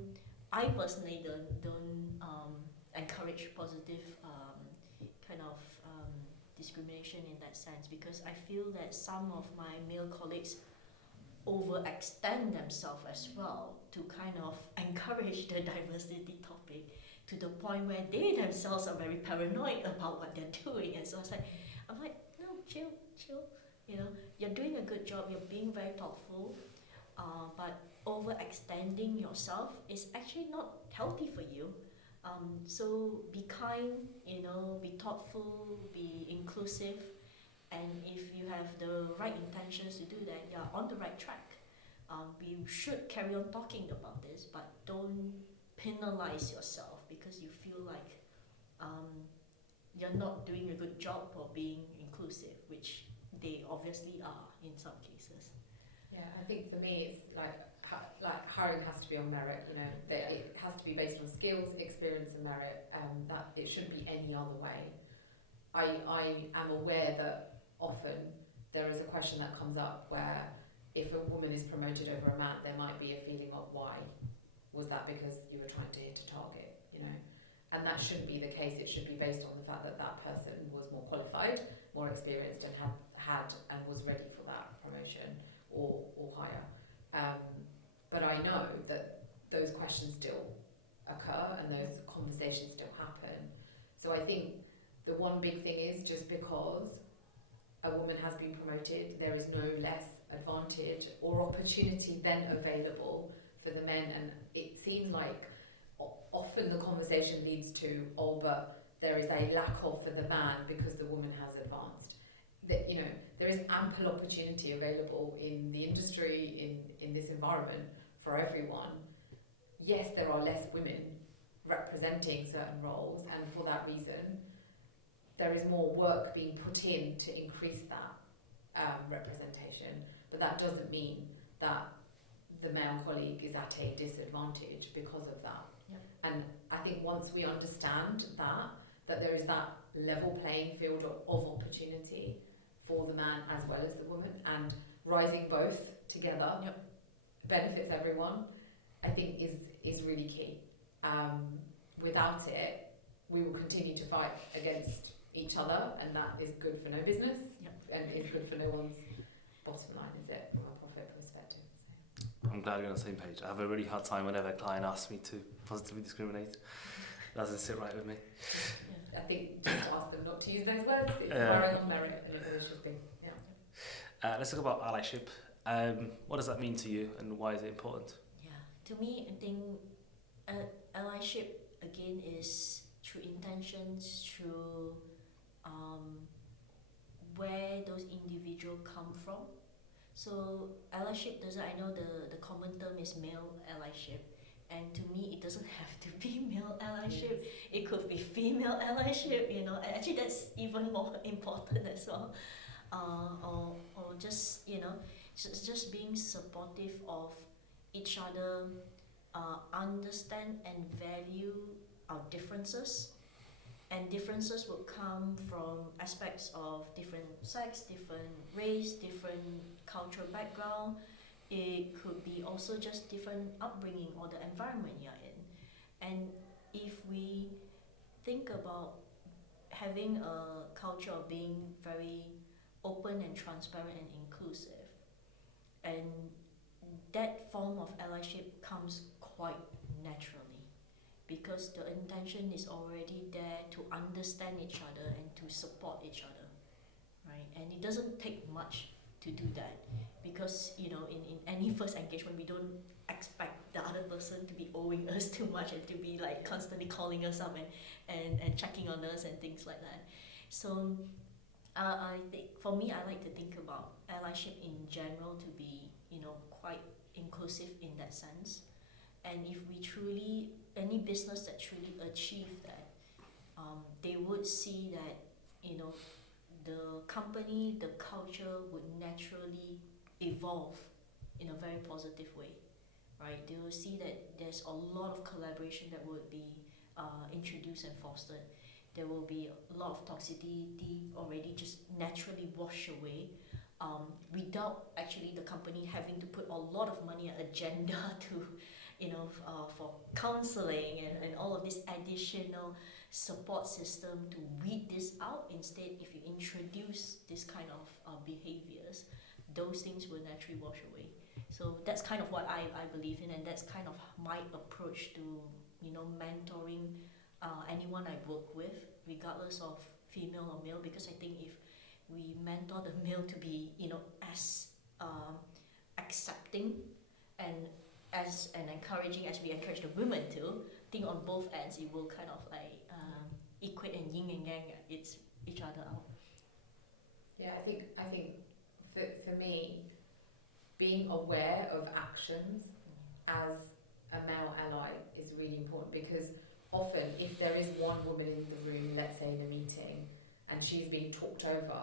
I personally don't encourage positive kind of discrimination in that sense, because I feel that some of my male colleagues overextend themselves as well to kind of encourage the diversity topic, to the point where they themselves are very paranoid about what they're doing. And so I'm like, no, chill. You're doing a good job, you're being very thoughtful, but overextending yourself is actually not healthy for you. So be kind, be thoughtful, be inclusive, and if you have the right intentions to do that, you're on the right track. We should carry on talking about this, but don't penalize yourself because you feel like you're not doing a good job for being inclusive, which they obviously are in some cases. Yeah, I think for me it's like hiring has to be on merit, that it has to be based on skills, experience and merit, that it shouldn't be any other way. I am aware that often there is a question that comes up where if a woman is promoted over a man, there might be a feeling of why. Was that because you were trying to hit a target, And that shouldn't be the case. It should be based on the fact that that person was more qualified, more experienced and had and was ready for that promotion or higher. But I know that those questions still occur and those conversations still happen. So I think the one big thing is, just because a woman has been promoted, there is no less advantage or opportunity then available for the men. And it seems like often the conversation leads to, oh, but there is a lack of for the man because the woman has advanced. That, you know, there is ample opportunity available in the industry, in this environment for everyone. Yes, there are less women representing certain roles, and for that reason, there is more work being put in to increase that representation. But that doesn't mean that the male colleague is at a disadvantage because of that. Yep. And I think once we understand that there is that level playing field of opportunity for the man as well as the woman, and rising both together Yep. benefits everyone, I think is really key. Without it, we will continue to fight against each other, and that is good for no business. Yep. And is good for no one's bottom line, is it, from a profit perspective? I'm glad we're on the same page. I have a really hard time whenever a client asks me to positively discriminate. That doesn't sit right with me. I think just ask them not to use those words. It's Yeah. right on merit, and it always should be. Yeah. Let's talk about allyship. What does that mean to you, and why is it important? Yeah, to me, I think allyship again is through intentions, through where those individuals come from. So allyship doesn't, I know the common term is male allyship, and to me it doesn't have to be male allyship. It could be female allyship, you know, and actually that's even more important as well. Or just, you know, just being supportive of each other, understand and value our differences. And differences would come from aspects of different sex, different race, different cultural background. It could be also just different upbringing or the environment you're in. And if we think about having a culture of being very open and transparent and inclusive, and that form of allyship comes quite naturally, because the intention is already there to understand each other and to support each other, right? And it doesn't take much to do that, because, you know, in any first engagement, we don't expect the other person to be owing us too much and to be like constantly calling us up and checking on us and things like that. So I think, for me, I like to think about allyship in general to be, you know, quite inclusive in that sense. And if we truly, any business that truly achieve that, they would see that, you know, the company, the culture would naturally evolve in a very positive way, right? They will see that there's a lot of collaboration that would be introduced and fostered. There will be a lot of toxicity already just naturally wash away, without actually the company having to put a lot of money and agenda to, you know, for counseling and all of this additional support system to weed this out. Instead, if you introduce this kind of behaviors, those things will naturally wash away. So that's kind of what I believe in, and that's kind of my approach to, you know, mentoring anyone I work with, regardless of female or male, because I think if we mentor the male to be, you know, as accepting and as and encouraging as we encourage the women to, think on both ends, it will kind of like equate and yin and yang each other out. Yeah, I think for me, being aware of actions as a male ally is really important, because often if there is one woman in the room, let's say in a meeting, and she's being talked over,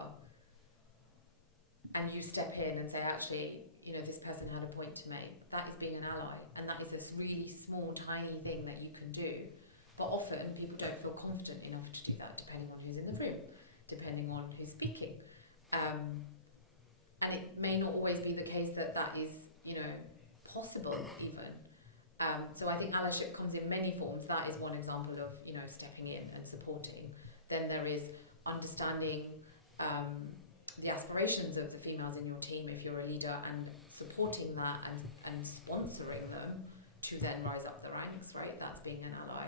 and you step in and say, actually, you know, this person had a point to make, that is being an ally, and that is this really small, tiny thing that you can do. But often people don't feel confident enough to do that, depending on who's in the room, depending on who's speaking. And it may not always be the case that that is, you know, possible even. So I think allyship comes in many forms. That is one example of, you know, stepping in and supporting. Then there is understanding the aspirations of the females in your team if you're a leader, and supporting that and sponsoring them to then rise up the ranks, right? That's being an ally.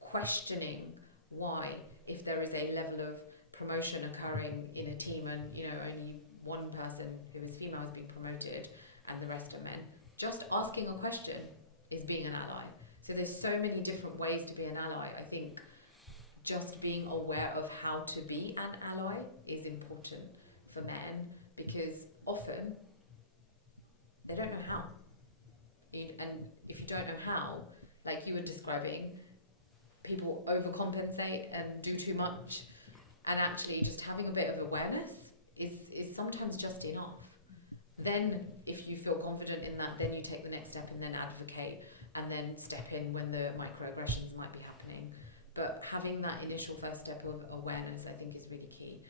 Questioning why, if there is a level of promotion occurring in a team and, you know, only one person who is female is being promoted and the rest are men, just asking a question is being an ally. So there's so many different ways to be an ally. I think just being aware of how to be an ally is important for men, because often they don't know how. And if you don't know how, like you were describing, people overcompensate and do too much, and actually just having a bit of awareness is sometimes just enough. Then if you feel confident in that, then you take the next step and then advocate and then step in when the microaggressions might be happening. But having that initial first step of awareness, I think, is really key.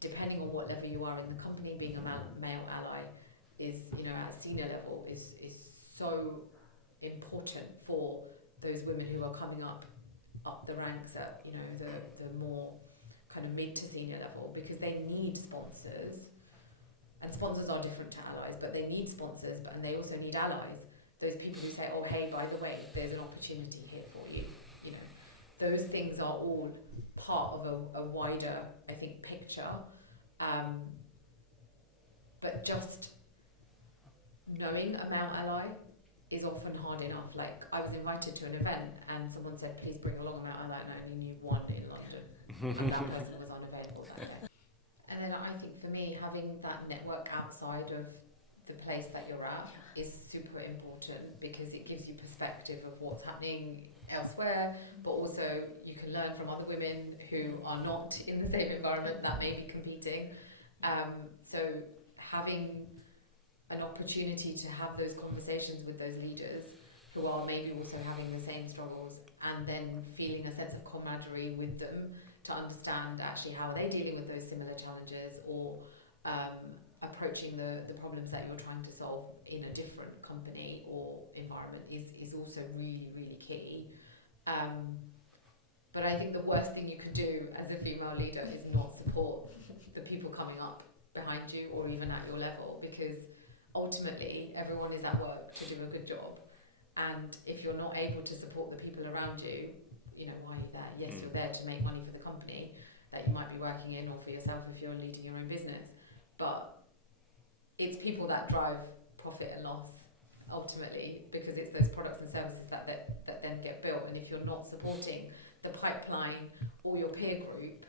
Depending on what level you are in the company, being a male ally is, at senior level is so important for those women who are coming up the ranks at, the more kind of mid to senior level, because they need sponsors. And sponsors are different to allies, but they need sponsors, and they also need allies. Those people who say, oh, hey, by the way, there's an opportunity here for you. Those things are all part of a wider, I think, picture. But just knowing a male ally is often hard enough. Like, I was invited to an event and someone said, please bring along a male ally, and I only knew one in London. And that person was unavailable that day. And then I think for me, having that network outside of the place that you're at is super important, because it gives you perspective of what's happening elsewhere, but also you can learn from other women who are not in the same environment that may be competing. So having an opportunity to have those conversations with those leaders who are maybe also having the same struggles, and then feeling a sense of camaraderie with them to understand actually how are they dealing with those similar challenges, or approaching the problems that you're trying to solve in a different company or environment is also really, really key. But I think the worst thing you could do as a female leader is not support the people coming up behind you or even at your level, because ultimately everyone is at work to do a good job, and if you're not able to support the people around you, why are you there? Yes, you're there to make money for the company that you might be working in, or for yourself if you're leading your own business, but it's people that drive profit and loss ultimately, because it's those products and services that then get built. And if you're not supporting the pipeline or your peer group,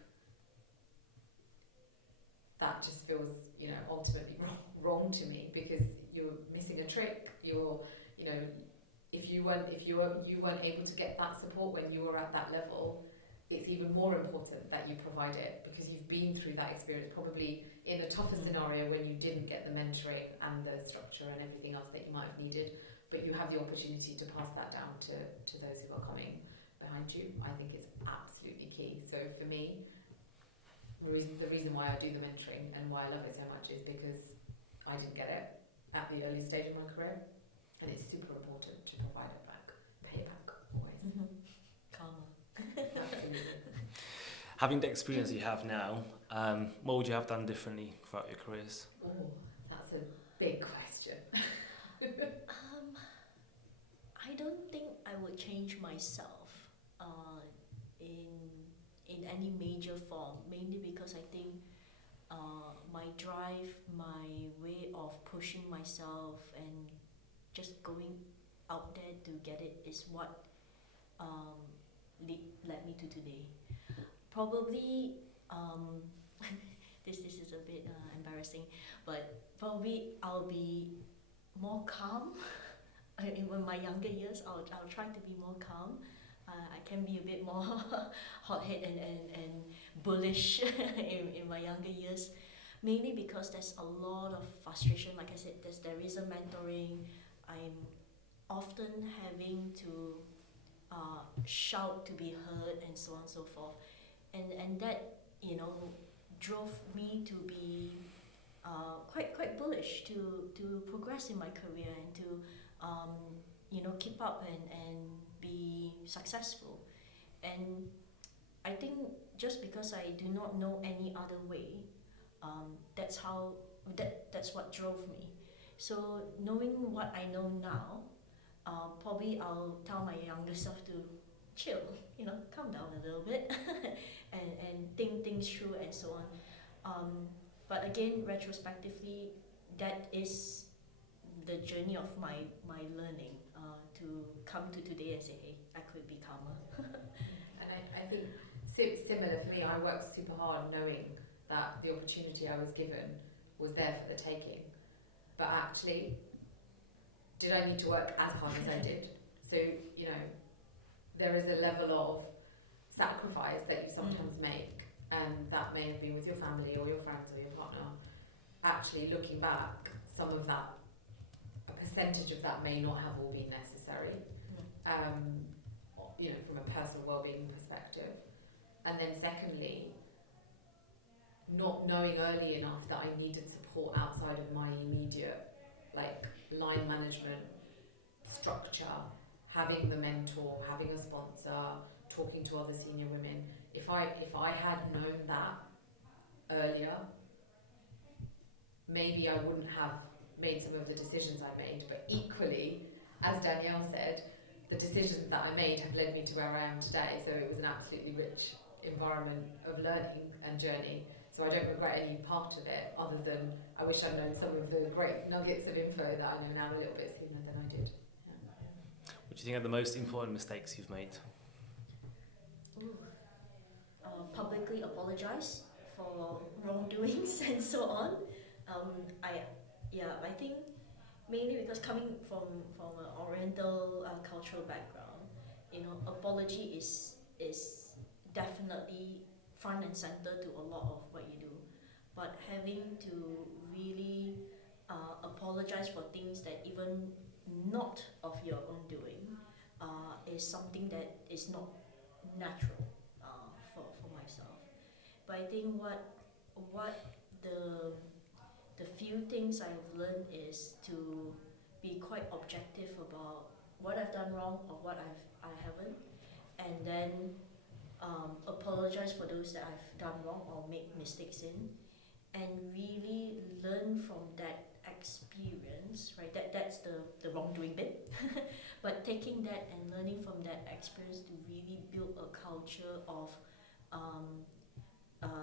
that just feels, ultimately wrong to me, because you're missing a trick. If you weren't able to get that support when you were at that level, it's even more important that you provide it, because you've been through that experience, probably in a tougher scenario when you didn't get the mentoring and the structure and everything else that you might have needed, but you have the opportunity to pass that down to those who are coming behind you. I think it's absolutely key. So for me, the reason why I do the mentoring and why I love it so much is because I didn't get it at the early stage of my career, and it's super important to provide it back, pay it back always. Karma. Absolutely. Having the experience you have now, what would you have done differently throughout your careers? Oh, that's a big question. I don't think I would change myself in any major form, mainly because I think my drive, my way of pushing myself and just going out there to get it is what led me to today. Probably, this is a bit embarrassing, but probably I'll be more calm. In my younger years, I'll try to be more calm. I can be a bit more hot-headed and bullish in my younger years, mainly because there's a lot of frustration. Like I said, there is a mentoring. I'm often having to shout to be heard and so on and so forth, and that drove me to be quite bullish to progress in my career and to keep up and be successful. And I think just because I do not know any other way, that's what drove me. So knowing what I know now, probably I'll tell my younger self to chill, calm down a little bit and think things through and so on. But again, retrospectively, that is the journey of my learning, to come to today and say, hey, I could be calmer. And I think similar for me, I worked super hard knowing that the opportunity I was given was there for the taking. But actually, did I need to work as hard as I did? So, there is a level of sacrifice that you sometimes make, and that may have been with your family or your friends or your partner. Actually, looking back, some of that, a percentage of that may not have all been necessary, from a personal well-being perspective. And then secondly, not knowing early enough that I needed support outside of my immediate, line management structure, having the mentor, having a sponsor, talking to other senior women. If I had known that earlier, maybe I wouldn't have made some of the decisions I made. But equally, as Danielle said, the decisions that I made have led me to where I am today. So it was an absolutely rich environment of learning and journey. So I don't regret any part of it, other than I wish I'd known some of the great nuggets of info that I know now a little bit sooner than I did. What do you think are the most important mistakes you've made? Publicly apologize for wrongdoings and so on. I think mainly because coming from an Oriental cultural background, apology is definitely front and center to a lot of what you do. But having to really apologize for things that even not of your own doing is something that is not natural for myself. But I think what the few things I've learned is to be quite objective about what I've done wrong or what I haven't, and then apologize for those that I've done wrong or made mistakes in, and really learn from that experience, right? That's the wrongdoing bit. But taking that and learning from that experience to really build a culture of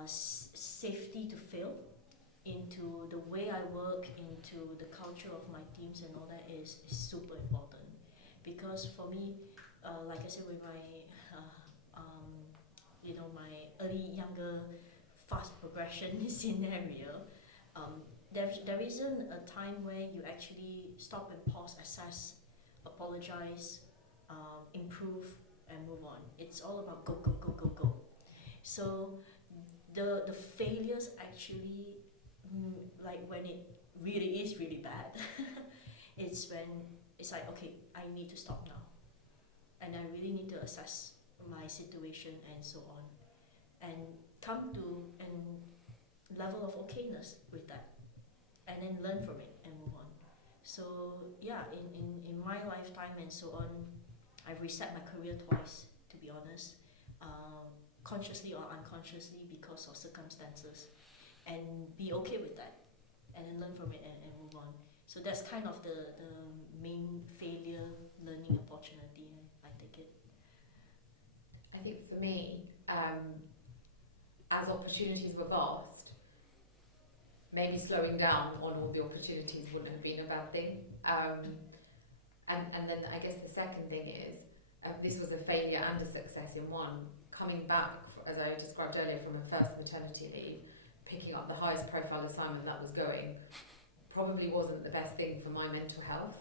safety to fail into the way I work, into the culture of my teams and all that is super important. Because for me, like I said, with my my younger fast progression scenario, there isn't a time where you actually stop and pause, assess, apologize, improve, and move on. It's all about go, go, go, go, go. So the failures actually, when it really is really bad, it's when it's like, okay, I need to stop now, and I really need to assess my situation and so on, and come to a level of okayness with that, and then learn from it and move on. So yeah, in my lifetime and so on, I've reset my career twice, to be honest, consciously or unconsciously because of circumstances, and be okay with that, and then learn from it and move on. So that's kind of the main failure learning opportunity, I take it. I think for me, as opportunities were vast, maybe slowing down on all the opportunities wouldn't have been a bad thing. And then I guess the second thing is, this was a failure and a success in one. Coming back, as I described earlier, from a first maternity leave, picking up the highest profile assignment that was going, probably wasn't the best thing for my mental health,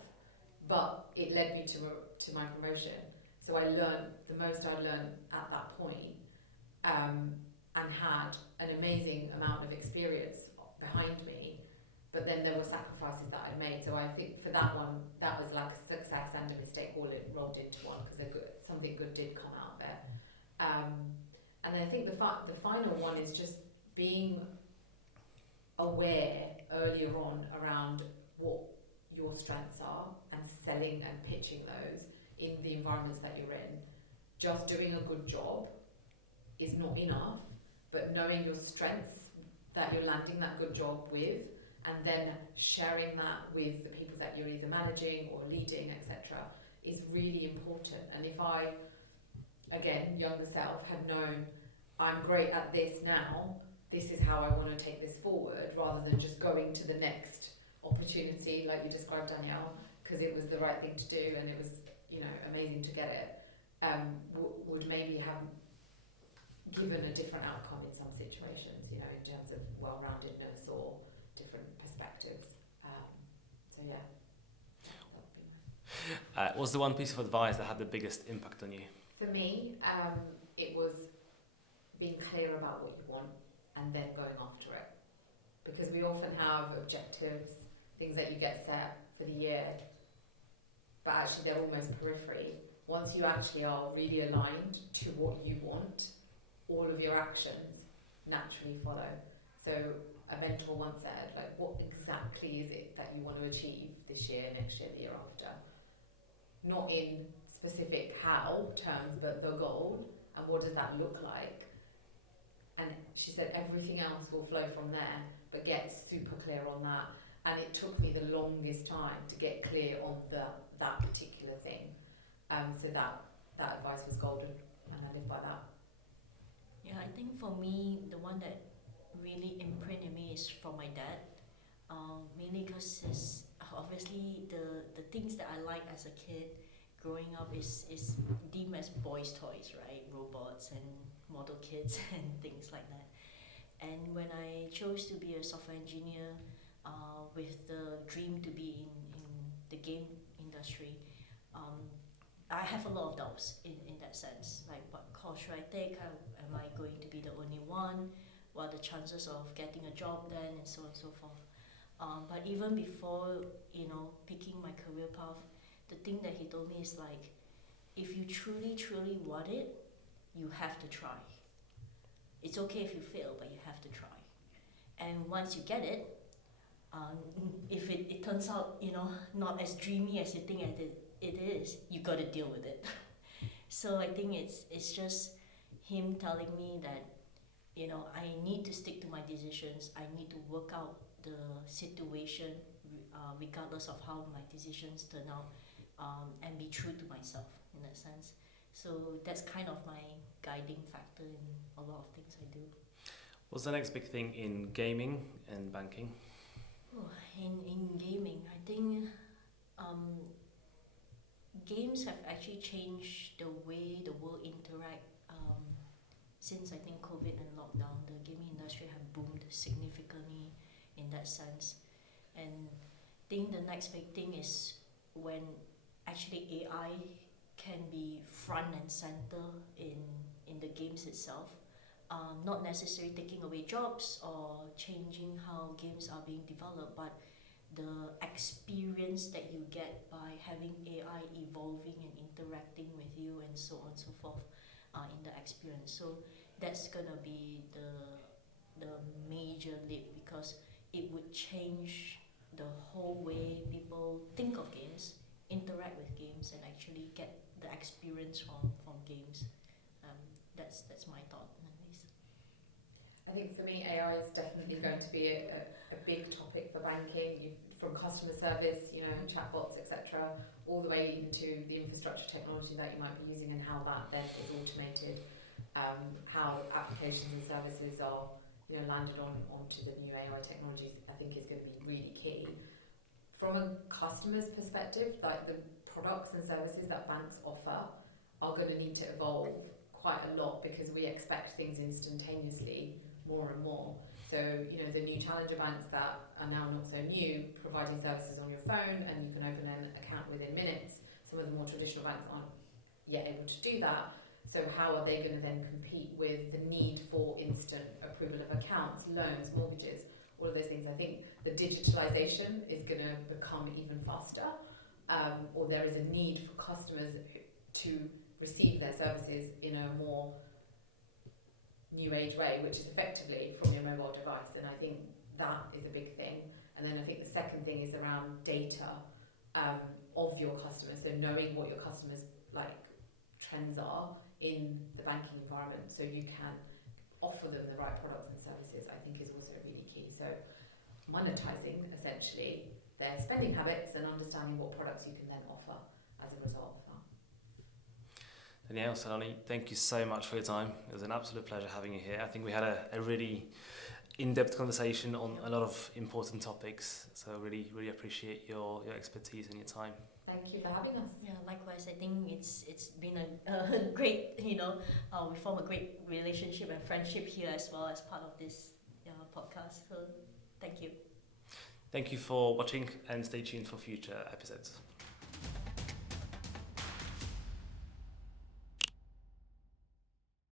but it led me to my promotion. So I learned the most I learned at that point, and had an amazing amount of experience behind me, but then there were sacrifices that I'd made. So I think for that one, that was like a success and a mistake all rolled into one, because something good did come out of it. And I think the final one is just being aware earlier on around what your strengths are, and selling and pitching those in the environments that you're in. Just doing a good job is not enough, but knowing your strengths that you're landing that good job with, and then sharing that with the people that you're either managing or leading, etc., is really important. And if I, again, younger self, had known I'm great at this now, this is how I want to take this forward, rather than just going to the next opportunity, like you described, Danielle, because it was the right thing to do, and it was, amazing to get it, would maybe have given a different outcome in some situations, in terms of well-roundedness or different perspectives. So yeah, that would be my... What's the one piece of advice that had the biggest impact on you? For me, it was being clear about what you want and then going after it. Because we often have objectives, things that you get set for the year, but actually they're almost periphery. Once you actually are really aligned to what you want, all of your actions naturally follow. So a mentor once said, like, what exactly is it that you want to achieve this year, next year, the year after? Not in specific how terms, but the goal, and what does that look like? And she said everything else will flow from there, but get super clear on that. And it took me the longest time to get clear on that particular thing. So that advice was golden, and I live by that. Yeah, I think for me, the one that really imprinted me is from my dad. Mainly because obviously the things that I liked as a kid growing up is deemed as boys' toys, right? Robots and model kits and things like that. And when I chose to be a software engineer with the dream to be in the game industry, I have a lot of doubts in that sense. Like, what course should I take? Am I going to be the only one? What are the chances of getting a job then, and so on and so forth. But even before, picking my career path, the thing that he told me is like, if you truly, truly want it, you have to try. It's okay if you fail, but you have to try. And once you get it, if it turns out, not as dreamy as you think it is, you got to deal with it. So I think it's just him telling me that, I need to stick to my decisions. I need to work out the situation, regardless of how my decisions turn out, and be true to myself in that sense. So that's kind of my guiding factor in a lot of things I do. What's the next big thing in gaming and banking? In gaming, I think games have actually changed the way the world interact. Since I think COVID and lockdown, the gaming industry have boomed significantly in that sense. And I think the next big thing is when actually AI can be front and center in the games itself. Not necessarily taking away jobs or changing how games are being developed, but the experience that you get by having AI evolving and interacting with you and so on and so forth in the experience. So that's gonna be the major leap, because it would change the whole way people think of games, interact with games, and actually get the experience from games. That's my thought, at least. I think for me, AI is definitely going to be a big topic for banking, from customer service, and chatbots, etc., all the way into the infrastructure technology that you might be using and how that then is automated, how applications and services are landed onto the new AI technologies, I think is going to be really key. From a customer's perspective, like the products and services that banks offer are going to need to evolve quite a lot, because we expect things instantaneously more and more. So, the new challenger banks that are now not so new, providing services on your phone and you can open an account within minutes. Some of the more traditional banks aren't yet able to do that. So how are they going to then compete with the need for instant approval of accounts, loans, mortgages, all of those things? I think the digitalisation is going to become even faster, or there is a need for customers to receive their services in a more new age way, which is effectively from your mobile device, and I think that is a big thing. And then I think the second thing is around data of your customers, so knowing what your customers' trends are in the banking environment, so you can offer them the right products and services, I think is also really key. So monetizing essentially their spending habits and understanding what products you can then offer as a result of that. Danielle, Saloni, thank you so much for your time. It was an absolute pleasure having you here. I think we had a really in-depth conversation on a lot of important topics. So really, really appreciate your expertise and your time. Thank you for having us. Yeah, likewise. I think it's been a great, we form a great relationship and friendship here as well as part of this podcast. So thank you. Thank you for watching and stay tuned for future episodes.